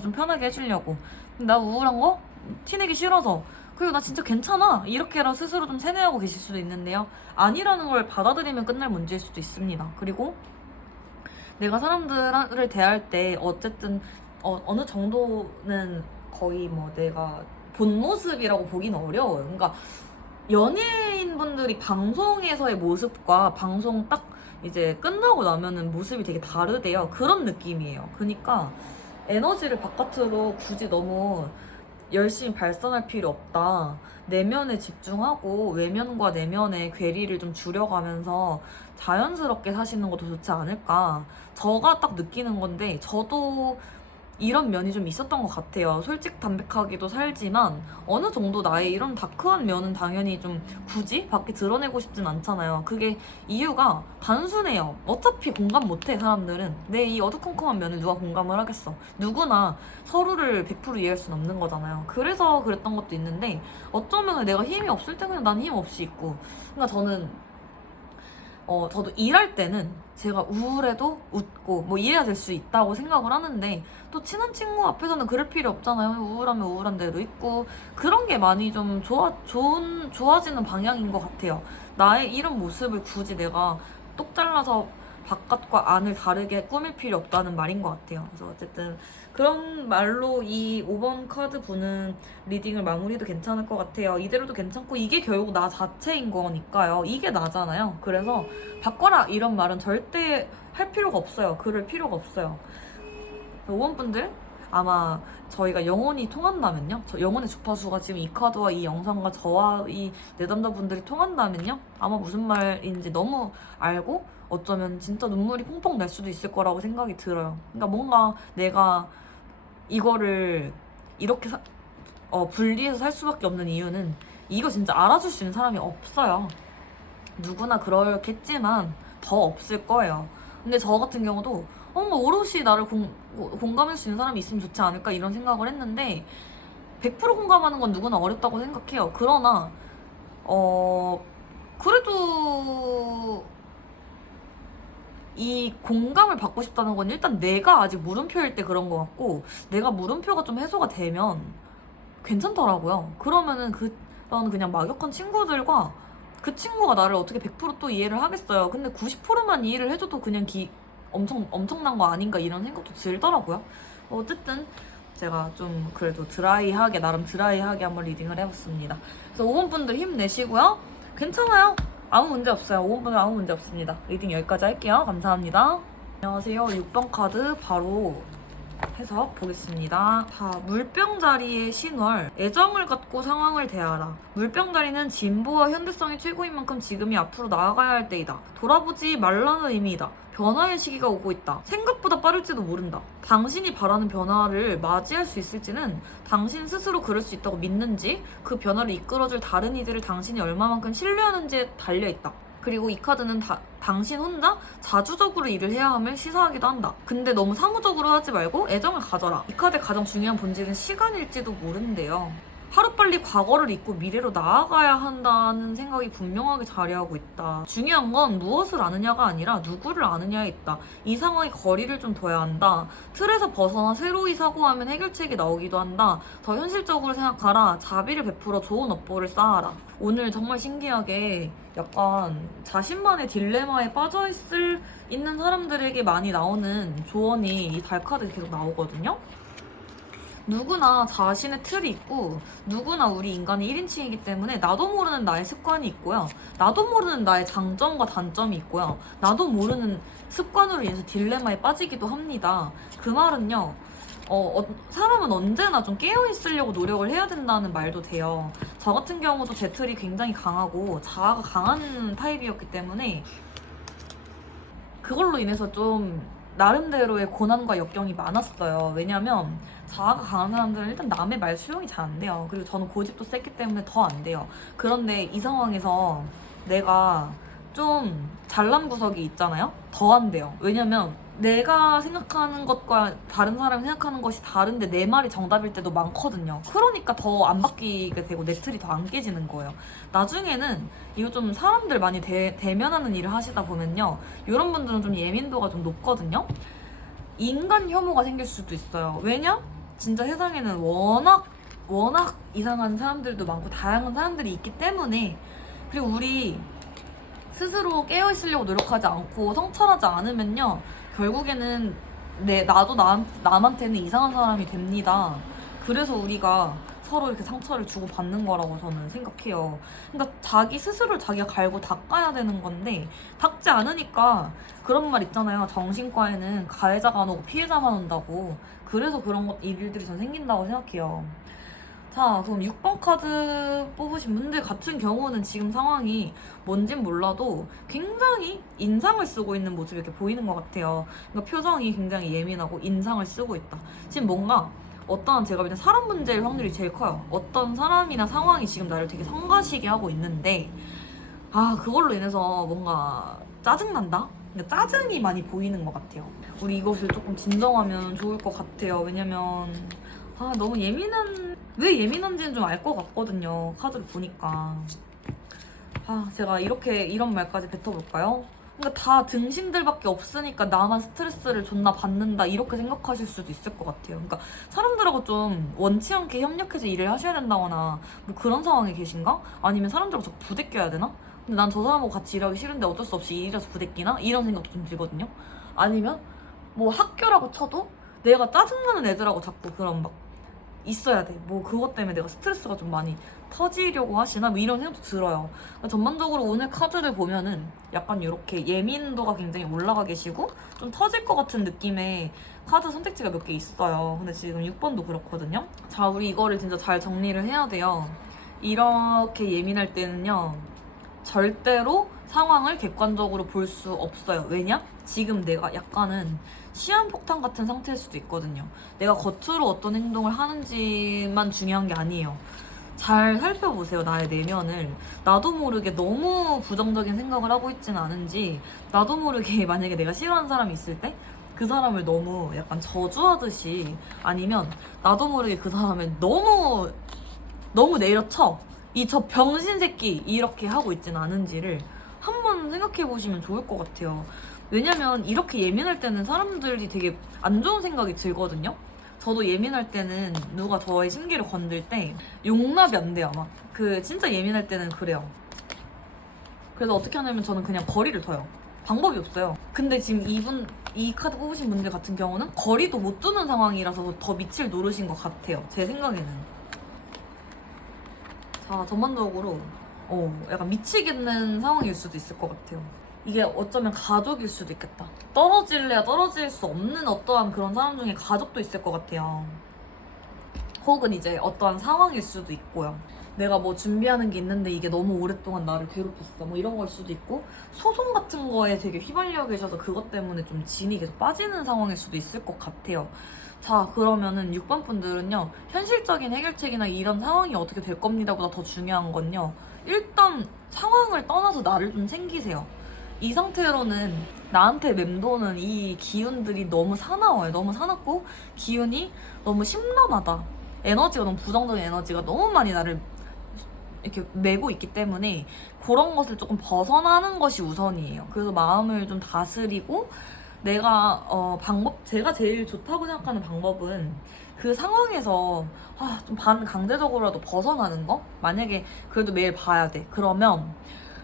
좀 편하게 해주려고. 나 우울한 거 티내기 싫어서, 그리고 나 진짜 괜찮아, 이렇게라도 스스로 좀 세뇌하고 계실 수도 있는데요, 아니라는 걸 받아들이면 끝날 문제일 수도 있습니다. 그리고 내가 사람들을 대할 때 어쨌든 어느 정도는 거의 뭐 내가 본 모습이라고 보기는 어려워요. 그러니까 연예인분들이 방송에서의 모습과 방송 딱 이제 끝나고 나면은 모습이 되게 다르대요. 그런 느낌이에요. 그러니까 에너지를 바깥으로 굳이 너무 열심히 발산할 필요 없다. 내면에 집중하고 외면과 내면의 괴리를 좀 줄여가면서 자연스럽게 사시는 것도 좋지 않을까. 제가 딱 느끼는 건데, 저도 이런 면이 좀 있었던 것 같아요. 솔직담백하게도 살지만 어느 정도 나의 이런 다크한 면은 당연히 좀 굳이 밖에 드러내고 싶진 않잖아요. 그게 이유가 단순해요. 어차피 공감 못해, 사람들은. 내 이 어두컴컴한 면을 누가 공감을 하겠어. 누구나 서로를 100% 이해할 수는 없는 거잖아요. 그래서 그랬던 것도 있는데, 어쩌면 내가 힘이 없을 때 그냥 난 힘 없이 있고. 그러니까 저도 일할 때는 제가 우울해도 웃고 뭐 이래야 될 수 있다고 생각을 하는데, 또 친한 친구 앞에서는 그럴 필요 없잖아요. 우울하면 우울한 대로 있고, 그런 게 많이 좀 좋아지는 방향인 것 같아요. 나의 이런 모습을 굳이 내가 똑 잘라서 바깥과 안을 다르게 꾸밀 필요 없다는 말인 것 같아요. 그래서 어쨌든 그런 말로 이 5번 카드 보는 리딩을 마무리도 괜찮을 것 같아요. 이대로도 괜찮고, 이게 결국 나 자체인 거니까요. 이게 나잖아요. 그래서 바꿔라 이런 말은 절대 할 필요가 없어요. 그럴 필요가 없어요. 5번 분들 아마 저희가 영혼이 통한다면요, 영혼의 주파수가 지금 이 카드와 이 영상과 저와 이 내담자분들이 통한다면요, 아마 무슨 말인지 너무 알고 어쩌면 진짜 눈물이 펑펑 날 수도 있을 거라고 생각이 들어요. 그러니까 뭔가 내가 이거를 이렇게 분리해서 살 수밖에 없는 이유는, 이거 진짜 알아줄 수 있는 사람이 없어요. 누구나 그렇겠지만 더 없을 거예요. 근데 저 같은 경우도 뭔가 오롯이 나를 공감할 수 있는 사람이 있으면 좋지 않을까 이런 생각을 했는데, 100% 공감하는 건 누구나 어렵다고 생각해요. 그러나 그래도 이 공감을 받고 싶다는 건 일단 내가 아직 물음표일 때 그런 것 같고, 내가 물음표가 좀 해소가 되면 괜찮더라고요. 그러면은 나는 그냥 막역한 친구들과 그 친구가 나를 어떻게 100%또 이해를 하겠어요. 근데 90%만 이해를 해줘도 그냥 엄청난 거 아닌가 이런 생각도 들더라고요. 어쨌든 제가 좀 그래도 나름 드라이하게 한번 리딩을 해봤습니다. 그래서 5번 분들 힘내시고요. 괜찮아요. 아무 문제 없어요. 5번 분들 아무 문제 없습니다. 리딩 여기까지 할게요. 감사합니다. 안녕하세요. 6번 카드 바로 해석 보겠습니다. 자, 물병자리의 신월. 애정을 갖고 상황을 대하라. 물병자리는 진보와 현대성이 최고인 만큼 지금이 앞으로 나아가야 할 때이다. 돌아보지 말라는 의미이다. 변화의 시기가 오고 있다. 생각보다 빠를지도 모른다. 당신이 바라는 변화를 맞이할 수 있을지는 당신 스스로 그럴 수 있다고 믿는지, 그 변화를 이끌어줄 다른 이들을 당신이 얼마만큼 신뢰하는지에 달려있다. 그리고 이 카드는 당신 혼자 자주적으로 일을 해야 함을 시사하기도 한다. 근데 너무 사무적으로 하지 말고 애정을 가져라. 이 카드의 가장 중요한 본질은 시간일지도 모른대요. 하루빨리 과거를 잊고 미래로 나아가야 한다는 생각이 분명하게 자리하고 있다. 중요한 건 무엇을 아느냐가 아니라 누구를 아느냐에 있다. 이 상황에 거리를 좀 둬야 한다. 틀에서 벗어나 새로이 사고하면 해결책이 나오기도 한다. 더 현실적으로 생각하라. 자비를 베풀어 좋은 업보를 쌓아라. 오늘 정말 신기하게 약간 자신만의 딜레마에 있는 사람들에게 많이 나오는 조언이 이 달카드에 계속 나오거든요. 누구나 자신의 틀이 있고, 누구나 우리 인간이 1인칭이기 때문에 나도 모르는 나의 습관이 있고요. 나도 모르는 나의 장점과 단점이 있고요. 나도 모르는 습관으로 인해서 딜레마에 빠지기도 합니다. 그 말은요, 사람은 언제나 좀 깨어있으려고 노력을 해야 된다는 말도 돼요. 저 같은 경우도 제 틀이 굉장히 강하고 자아가 강한 타입이었기 때문에 그걸로 인해서 좀 나름대로의 고난과 역경이 많았어요. 왜냐면 자아가 강한 사람들은 일단 남의 말 수용이 잘 안 돼요. 그리고 저는 고집도 셌기 때문에 더 안 돼요. 그런데 이 상황에서 내가 좀 잘난 구석이 있잖아요? 더 안 돼요. 왜냐면 내가 생각하는 것과 다른 사람이 생각하는 것이 다른데 내 말이 정답일 때도 많거든요. 그러니까 더 안 바뀌게 되고 내 틀이 더 안 깨지는 거예요. 나중에는 이거 좀 사람들 많이 대면하는 일을 하시다 보면요, 이런 분들은 좀 예민도가 좀 높거든요. 인간 혐오가 생길 수도 있어요. 왜냐? 진짜 세상에는 워낙 이상한 사람들도 많고 다양한 사람들이 있기 때문에. 그리고 우리 스스로 깨어있으려고 노력하지 않고 성찰하지 않으면요, 결국에는 나도 남한테는 이상한 사람이 됩니다. 그래서 우리가 서로 이렇게 상처를 주고 받는 거라고 저는 생각해요. 그러니까 자기 스스로를 자기가 갈고 닦아야 되는 건데 닦지 않으니까, 그런 말 있잖아요. 정신과에는 가해자가 안 오고 피해자만 온다고. 그래서 그런 일들이 전 생긴다고 생각해요. 자, 그럼 6번 카드 뽑으신 분들 같은 경우는 지금 상황이 뭔진 몰라도 굉장히 인상을 쓰고 있는 모습이 이렇게 보이는 것 같아요. 그러니까 표정이 굉장히 예민하고 인상을 쓰고 있다. 지금 뭔가 제가 볼 때 사람 문제일 확률이 제일 커요. 어떤 사람이나 상황이 지금 나를 되게 성가시게 하고 있는데, 그걸로 인해서 뭔가 짜증난다? 그러니까 짜증이 많이 보이는 것 같아요. 우리 이것을 조금 진정하면 좋을 것 같아요. 왜냐면 너무 왜 예민한지는 좀 알 것 같거든요. 카드를 보니까. 제가 이런 말까지 뱉어볼까요? 그러니까 다 등신들밖에 없으니까 나만 스트레스를 존나 받는다, 이렇게 생각하실 수도 있을 것 같아요. 그러니까 사람들하고 좀 원치 않게 협력해서 일을 하셔야 된다거나 뭐 그런 상황에 계신가? 아니면 사람들하고 자꾸 부대껴야 되나? 근데 난 저 사람하고 같이 일하기 싫은데 어쩔 수 없이 일이라서 부대끼나? 이런 생각도 좀 들거든요. 아니면 뭐 학교라고 쳐도 내가 짜증나는 애들하고 자꾸 그런 막 있어야 돼. 뭐 그것 때문에 내가 스트레스가 좀 많이 터지려고 하시나? 뭐 이런 생각도 들어요. 그러니까 전반적으로 오늘 카드를 보면은 약간 이렇게 예민도가 굉장히 올라가 계시고 좀 터질 것 같은 느낌의 카드 선택지가 몇 개 있어요. 근데 지금 6번도 그렇거든요. 자, 우리 이거를 진짜 잘 정리를 해야 돼요. 이렇게 예민할 때는요, 절대로 상황을 객관적으로 볼 수 없어요. 왜냐? 지금 내가 약간은 시한폭탄 같은 상태일 수도 있거든요. 내가 겉으로 어떤 행동을 하는지만 중요한 게 아니에요. 잘 살펴보세요, 나의 내면을. 나도 모르게 너무 부정적인 생각을 하고 있지는 않은지, 나도 모르게 만약에 내가 싫어하는 사람이 있을 때 그 사람을 너무 약간 저주하듯이, 아니면 나도 모르게 그 사람을 너무 내려쳐 저 병신 새끼 이렇게 하고 있지는 않은지를 한번 생각해 보시면 좋을 것 같아요. 왜냐면 이렇게 예민할 때는 사람들이 되게 안 좋은 생각이 들거든요. 저도 예민할 때는 누가 저의 심기를 건들 때 용납이 안 돼요, 아마. 진짜 예민할 때는 그래요. 그래서 어떻게 하냐면 저는 그냥 거리를 둬요. 방법이 없어요. 근데 지금 이 카드 뽑으신 분들 같은 경우는 거리도 못 두는 상황이라서 더 밑을 노르신 것 같아요. 제 생각에는. 자, 전반적으로 약간 미치겠는 상황일 수도 있을 것 같아요. 이게 어쩌면 가족일 수도 있겠다. 떨어질래야 떨어질 수 없는 어떠한 그런 사람 중에 가족도 있을 것 같아요. 혹은 이제 어떠한 상황일 수도 있고요. 내가 뭐 준비하는 게 있는데 이게 너무 오랫동안 나를 괴롭혔어. 뭐 이런 걸 수도 있고, 소송 같은 거에 되게 휘말려 계셔서 그것 때문에 좀 진이 계속 빠지는 상황일 수도 있을 것 같아요. 자, 그러면은 6번 분들은요, 현실적인 해결책이나 이런 상황이 어떻게 될 겁니다보다 더 중요한 건요, 일단 상황을 떠나서 나를 좀 챙기세요. 이 상태로는 나한테 맴도는 이 기운들이 너무 사나워요. 너무 사납고 기운이 너무 심란하다. 에너지가 너무 부정적인 에너지가 너무 많이 나를 이렇게 메고 있기 때문에 그런 것을 조금 벗어나는 것이 우선이에요. 그래서 마음을 좀 다스리고 내가 제가 제일 좋다고 생각하는 방법은 그 상황에서 좀 반강제적으로라도 벗어나는 거? 만약에 그래도 매일 봐야 돼. 그러면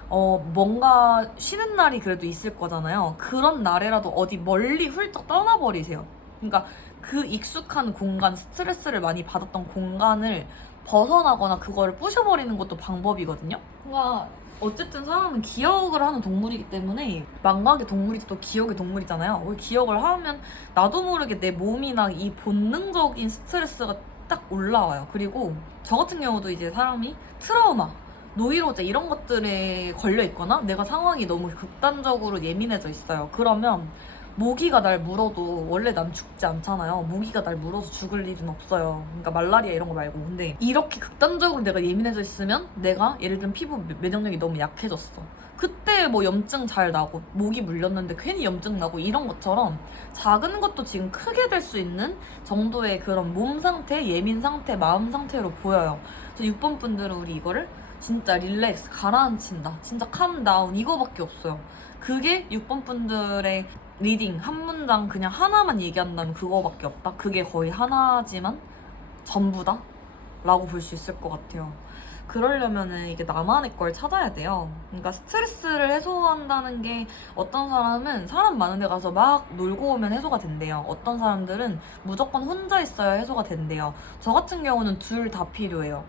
뭔가 쉬는 날이 그래도 있을 거잖아요. 그런 날에라도 어디 멀리 훌쩍 떠나버리세요. 그러니까 그 익숙한 공간, 스트레스를 많이 받았던 공간을 벗어나거나 그거를 부셔버리는 것도 방법이거든요. 그러니까 어쨌든 사람은 기억을 하는 동물이기 때문에 망각의 동물이지 또 기억의 동물이잖아요. 기억을 하면 나도 모르게 내 몸이나 이 본능적인 스트레스가 딱 올라와요. 그리고 저 같은 경우도 이제 사람이 트라우마, 노이로제 이런 것들에 걸려 있거나 내가 상황이 너무 극단적으로 예민해져 있어요. 그러면 모기가 날 물어도 원래 난 죽지 않잖아요. 모기가 날 물어서 죽을 일은 없어요. 그러니까 말라리아 이런 거 말고. 근데 이렇게 극단적으로 내가 예민해져 있으면 내가 예를 들면 피부 면역력이 너무 약해졌어. 그때 뭐 염증 잘 나고 모기 물렸는데 괜히 염증 나고 이런 것처럼 작은 것도 지금 크게 될 수 있는 정도의 그런 몸 상태, 예민 상태, 마음 상태로 보여요. 그래서 6번 분들은 우리 이거를 진짜 릴렉스, 가라앉힌다. 진짜 캄다운 이거밖에 없어요. 그게 6번 분들의 리딩 한 문장 그냥 하나만 얘기한다는 그거밖에 없다. 그게 거의 하나지만 전부다? 라고 볼 수 있을 것 같아요. 그러려면은 이게 나만의 걸 찾아야 돼요. 그러니까 스트레스를 해소한다는 게 어떤 사람은 사람 많은 데 가서 막 놀고 오면 해소가 된대요. 어떤 사람들은 무조건 혼자 있어야 해소가 된대요. 저 같은 경우는 둘 다 필요해요.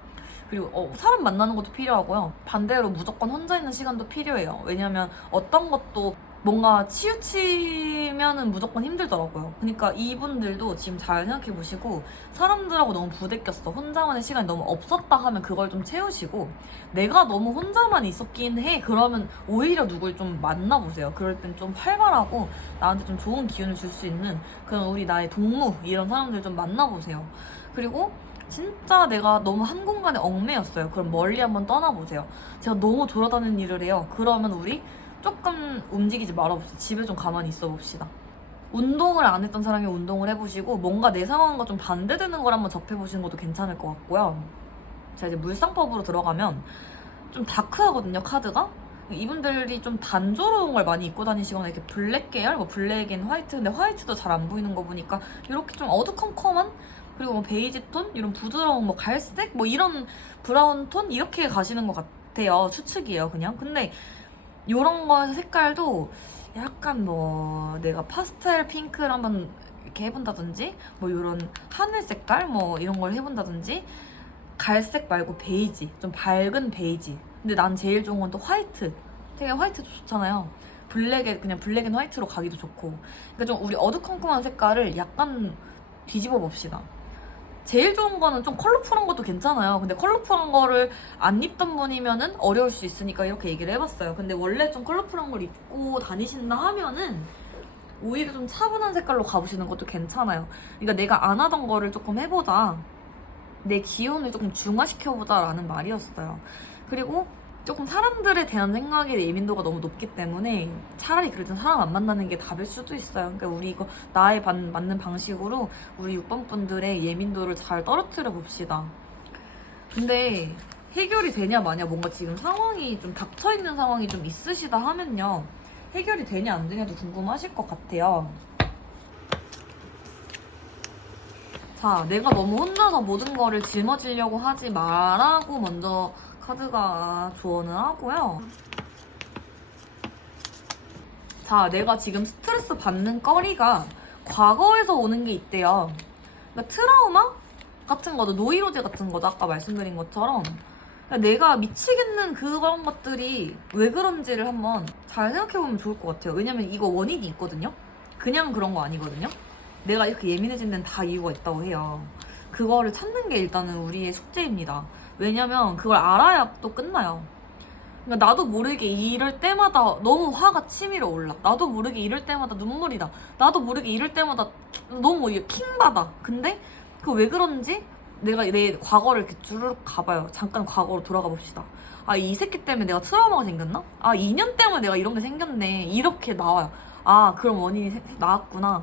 그리고 사람 만나는 것도 필요하고요. 반대로 무조건 혼자 있는 시간도 필요해요. 왜냐면 어떤 것도 뭔가 치우치면은 무조건 힘들더라고요. 그러니까 이분들도 지금 잘 생각해 보시고 사람들하고 너무 부대꼈어. 혼자만의 시간이 너무 없었다 하면 그걸 좀 채우시고 내가 너무 혼자만 있었긴 해. 그러면 오히려 누굴 좀 만나보세요. 그럴 땐 좀 활발하고 나한테 좀 좋은 기운을 줄 수 있는 그런 우리 나의 동무 이런 사람들 좀 만나보세요. 그리고 진짜 내가 너무 한 공간에 얽매였어요. 그럼 멀리 한번 떠나보세요. 제가 너무 돌아다니는 일을 해요. 그러면 우리 조금 움직이지 말아봅시다. 집에 좀 가만히 있어 봅시다. 운동을 안 했던 사람이 운동을 해보시고 뭔가 내 상황과 좀 반대되는 걸 한번 접해보시는 것도 괜찮을 것 같고요. 제가 이제 물상법으로 들어가면 좀 다크하거든요, 카드가. 이분들이 좀 단조로운 걸 많이 입고 다니시거나 이렇게 블랙 계열, 뭐 블랙 앤 화이트, 근데 화이트도 잘 안 보이는 거 보니까 이렇게 좀 어두컴컴한 그리고 뭐 베이지 톤, 이런 부드러운 뭐 갈색, 뭐 이런 브라운 톤 이렇게 가시는 것 같아요. 추측이에요, 그냥. 근데 요런 거 색깔도 약간 뭐 내가 파스텔 핑크를 한번 이렇게 해본다든지 뭐 요런 하늘 색깔 뭐 이런 걸 해본다든지 갈색 말고 베이지, 좀 밝은 베이지. 근데 난 제일 좋은 건 또 화이트. 되게 화이트도 좋잖아요. 그냥 블랙 앤 화이트로 가기도 좋고. 그러니까 좀 우리 어두컴컴한 색깔을 약간 뒤집어 봅시다. 제일 좋은 거는 좀 컬러풀한 것도 괜찮아요. 근데 컬러풀한 거를 안 입던 분이면은 어려울 수 있으니까 이렇게 얘기를 해봤어요. 근데 원래 좀 컬러풀한 걸 입고 다니신다 하면은 오히려 좀 차분한 색깔로 가보시는 것도 괜찮아요. 그러니까 내가 안 하던 거를 조금 해보자. 내 기운을 조금 중화시켜보자 라는 말이었어요. 그리고 조금 사람들에 대한 생각의 예민도가 너무 높기 때문에 차라리 그래도 사람 안 만나는 게 답일 수도 있어요. 그러니까 우리 이거 나에 맞는 방식으로 우리 6번 분들의 예민도를 잘 떨어뜨려 봅시다. 근데 해결이 되냐 마냐 뭔가 지금 상황이 좀 닥쳐있는 상황이 좀 있으시다 하면요. 해결이 되냐 안 되냐도 궁금하실 것 같아요. 자, 내가 너무 혼자서 모든 거를 짊어지려고 하지 마라고 먼저 카드가 조언을 하고요. 자, 내가 지금 스트레스 받는 거리가 과거에서 오는 게 있대요. 그러니까 트라우마 같은 거도, 노이로제 같은 거도 아까 말씀드린 것처럼 그러니까 내가 미치겠는 그런 것들이 왜 그런지를 한번 잘 생각해보면 좋을 것 같아요. 왜냐면 이거 원인이 있거든요. 그냥 그런 거 아니거든요. 내가 이렇게 예민해진 데는 다 이유가 있다고 해요. 그거를 찾는 게 일단은 우리의 숙제입니다. 왜냐면 그걸 알아야 또 끝나요. 그러니까 나도 모르게 이럴 때마다 너무 화가 치밀어 올라. 나도 모르게 이럴 때마다 눈물이 나. 나도 모르게 이럴 때마다 너무 이게 킹받아. 근데 그 왜 그런지 내가 내 과거를 이렇게 주르륵 가봐요. 잠깐 과거로 돌아가 봅시다. 아, 이 새끼 때문에 내가 트라우마가 생겼나? 아, 2년 때문에 내가 이런 게 생겼네. 이렇게 나와요. 아, 그럼 원인이 나왔구나.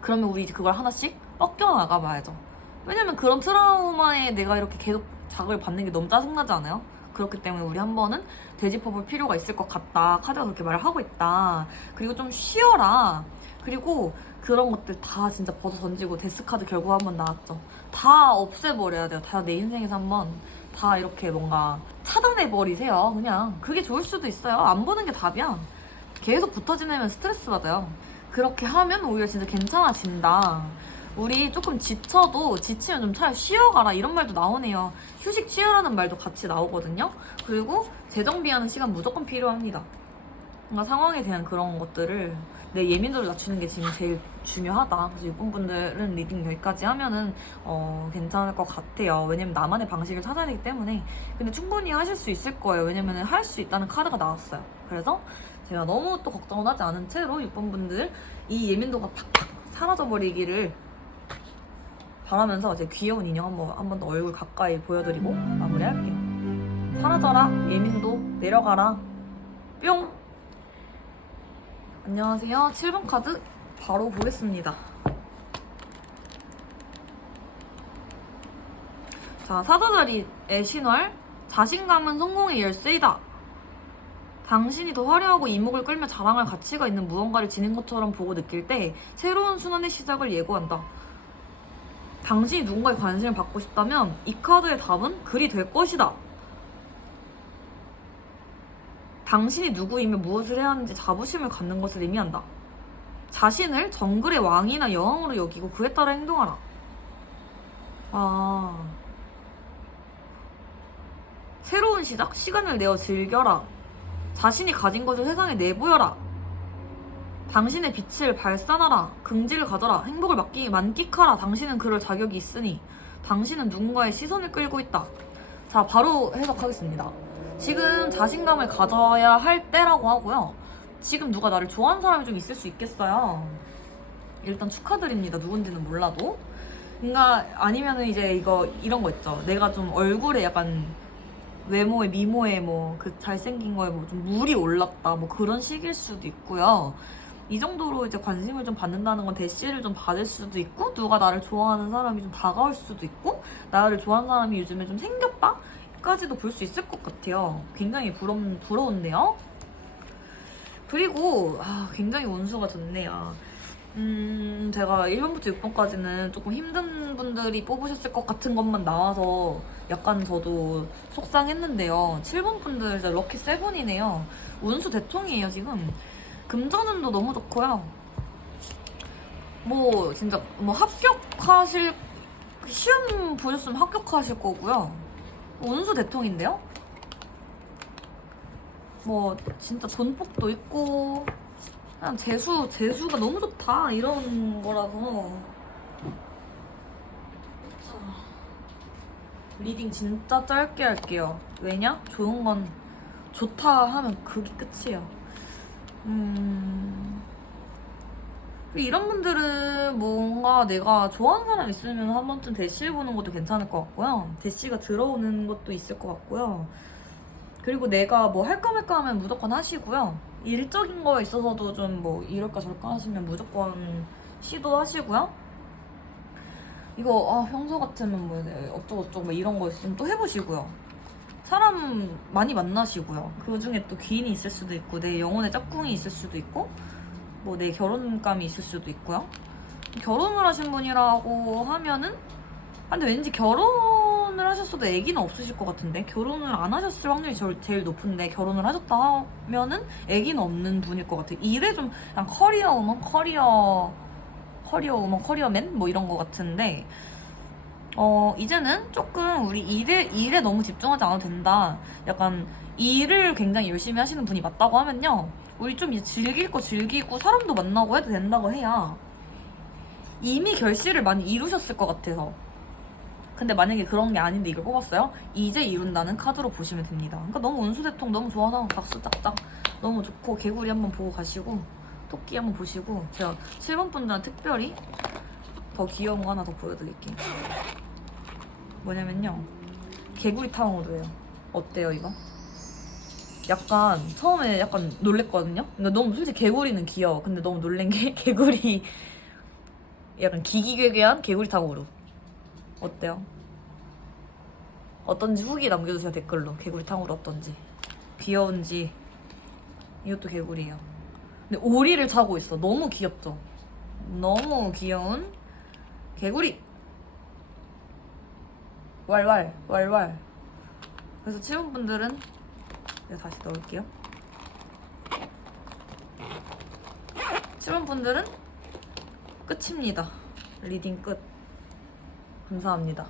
그러면 우리 이제 그걸 하나씩 꺾여 나가봐야죠. 왜냐면 그런 트라우마에 내가 이렇게 계속 자극을 받는 게 너무 짜증나지 않아요? 그렇기 때문에 우리 한 번은 되짚어볼 필요가 있을 것 같다. 카드가 그렇게 말을 하고 있다. 그리고 좀 쉬어라. 그리고 그런 것들 다 진짜 벗어 던지고 데스카드 결국 한번 나왔죠. 다 없애버려야 돼요. 다 내 인생에서 한번 다 이렇게 뭔가 차단해버리세요. 그냥 그게 좋을 수도 있어요. 안 보는 게 답이야. 계속 붙어 지내면 스트레스 받아요. 그렇게 하면 오히려 진짜 괜찮아진다. 우리 조금 지쳐도 지치면 좀 차라리 쉬어가라 이런 말도 나오네요. 휴식 취하라는 말도 같이 나오거든요. 그리고 재정비하는 시간 무조건 필요합니다. 뭔가 상황에 대한 그런 것들을 내 예민도를 낮추는 게 지금 제일 중요하다. 그래서 6번분들은 리딩 여기까지 하면은 괜찮을 것 같아요. 왜냐면 나만의 방식을 찾아야 되기 때문에. 근데 충분히 하실 수 있을 거예요. 왜냐면 할 수 있다는 카드가 나왔어요. 그래서 제가 너무 또 걱정을 하지 않은 채로 6번분들 이 예민도가 팍팍 사라져버리기를 바라면서 제 귀여운 인형 한 번 더 얼굴 가까이 보여드리고 마무리할게요. 사라져라. 예민도 내려가라. 뿅. 안녕하세요. 7번 카드 바로 보겠습니다. 자, 사도자리의 신월. 자신감은 성공의 열쇠이다. 당신이 더 화려하고 이목을 끌며 자랑할 가치가 있는 무언가를 지닌 것처럼 보고 느낄 때 새로운 순환의 시작을 예고한다. 당신이 누군가의 관심을 받고 싶다면 이 카드의 답은 글이 될 것이다. 당신이 누구이며 무엇을 해야 하는지 자부심을 갖는 것을 의미한다. 자신을 정글의 왕이나 여왕으로 여기고 그에 따라 행동하라. 새로운 시작, 시간을 내어 즐겨라. 자신이 가진 것을 세상에 내보여라. 당신의 빛을 발산하라. 긍지를 가져라. 행복을 만끽하라. 당신은 그럴 자격이 있으니. 당신은 누군가의 시선을 끌고 있다. 자, 바로 해석하겠습니다. 지금 자신감을 가져야 할 때라고 하고요. 지금 누가 나를 좋아하는 사람이 좀 있을 수 있겠어요. 일단 축하드립니다. 누군지는 몰라도. 그러니까 아니면은 이제 이런 거 있죠. 내가 좀 얼굴에 약간 외모에 미모에 뭐 그 잘생긴 거에 뭐 좀 물이 올랐다 뭐 그런 식일 수도 있고요. 이 정도로 이제 관심을 좀 받는다는 건 대시를 좀 받을 수도 있고, 누가 나를 좋아하는 사람이 좀 다가올 수도 있고, 나를 좋아하는 사람이 요즘에 좀 생겼다? 까지도 볼 수 있을 것 같아요. 굉장히 부러운데요? 그리고 굉장히 운수가 좋네요. 제가 1번부터 6번까지는 조금 힘든 분들이 뽑으셨을 것 같은 것만 나와서 약간 저도 속상했는데요. 7번 분들 진짜 럭키 7이네요. 운수 대통이에요, 지금. 금전운도 너무 좋고요. 뭐 진짜 뭐 시험 보셨으면 합격하실 거고요. 운수 대통인데요? 뭐 진짜 돈복도 있고 그냥 재수가 너무 좋다 이런 거라서. 자, 리딩 진짜 짧게 할게요. 왜냐? 좋은 건 좋다 하면 그게 끝이에요. 이런 분들은 뭔가 내가 좋아하는 사람 있으면 한 번쯤 대시를 보는 것도 괜찮을 것 같고요. 대시가 들어오는 것도 있을 것 같고요. 그리고 내가 뭐 할까 말까 하면 무조건 하시고요. 일적인 거에 있어서도 좀 뭐 이럴까 저럴까 하시면 무조건 시도하시고요. 이거 평소 같으면 뭐 어쩌고저쩌고 뭐 이런 거 있으면 또 해보시고요. 사람 많이 만나시고요. 그 중에 또 귀인이 있을 수도 있고, 내 영혼의 짝꿍이 있을 수도 있고, 뭐 내 결혼감이 있을 수도 있고요. 결혼을 하신 분이라고 하면은, 근데 왠지 결혼을 하셨어도 애기는 없으실 것 같은데, 결혼을 안 하셨을 확률이 제일 높은데 결혼을 하셨다 하면은 애기는 없는 분일 것 같아요. 일에 좀 그냥 커리어맨 뭐 이런 것 같은데, 이제는 조금 우리 일에 너무 집중하지 않아도 된다. 약간 일을 굉장히 열심히 하시는 분이 맞다고 하면요, 우리 좀 이제 즐길 거 즐기고 사람도 만나고 해도 된다고 해야 이미 결실을 많이 이루셨을 것 같아서. 근데 만약에 그런 게 아닌데 이걸 뽑았어요? 이제 이룬다는 카드로 보시면 됩니다. 그러니까 너무 운수대통 너무 좋아서 박수 짝짝 너무 좋고, 개구리 한번 보고 가시고 토끼 한번 보시고, 제가 7번 분들한테 특별히 더 귀여운 거 하나 더 보여드릴게요. 뭐냐면요, 개구리 탕후루예요. 어때요 이거? 약간 처음에 약간 놀랬거든요. 근데 너무 솔직히 개구리는 귀여워. 근데 너무 놀란 게 개구리 약간 기기괴괴한 개구리 탕후루. 어때요? 어떤지 후기 남겨주세요, 댓글로. 개구리 탕후루 어떤지, 귀여운지. 이것도 개구리예요. 근데 오리를 차고 있어. 너무 귀엽죠? 너무 귀여운 개구리. 왈왈 왈왈. 그래서 친구분들은 내가 다시 넣을게요. 친구분들은 끝입니다. 리딩 끝. 감사합니다.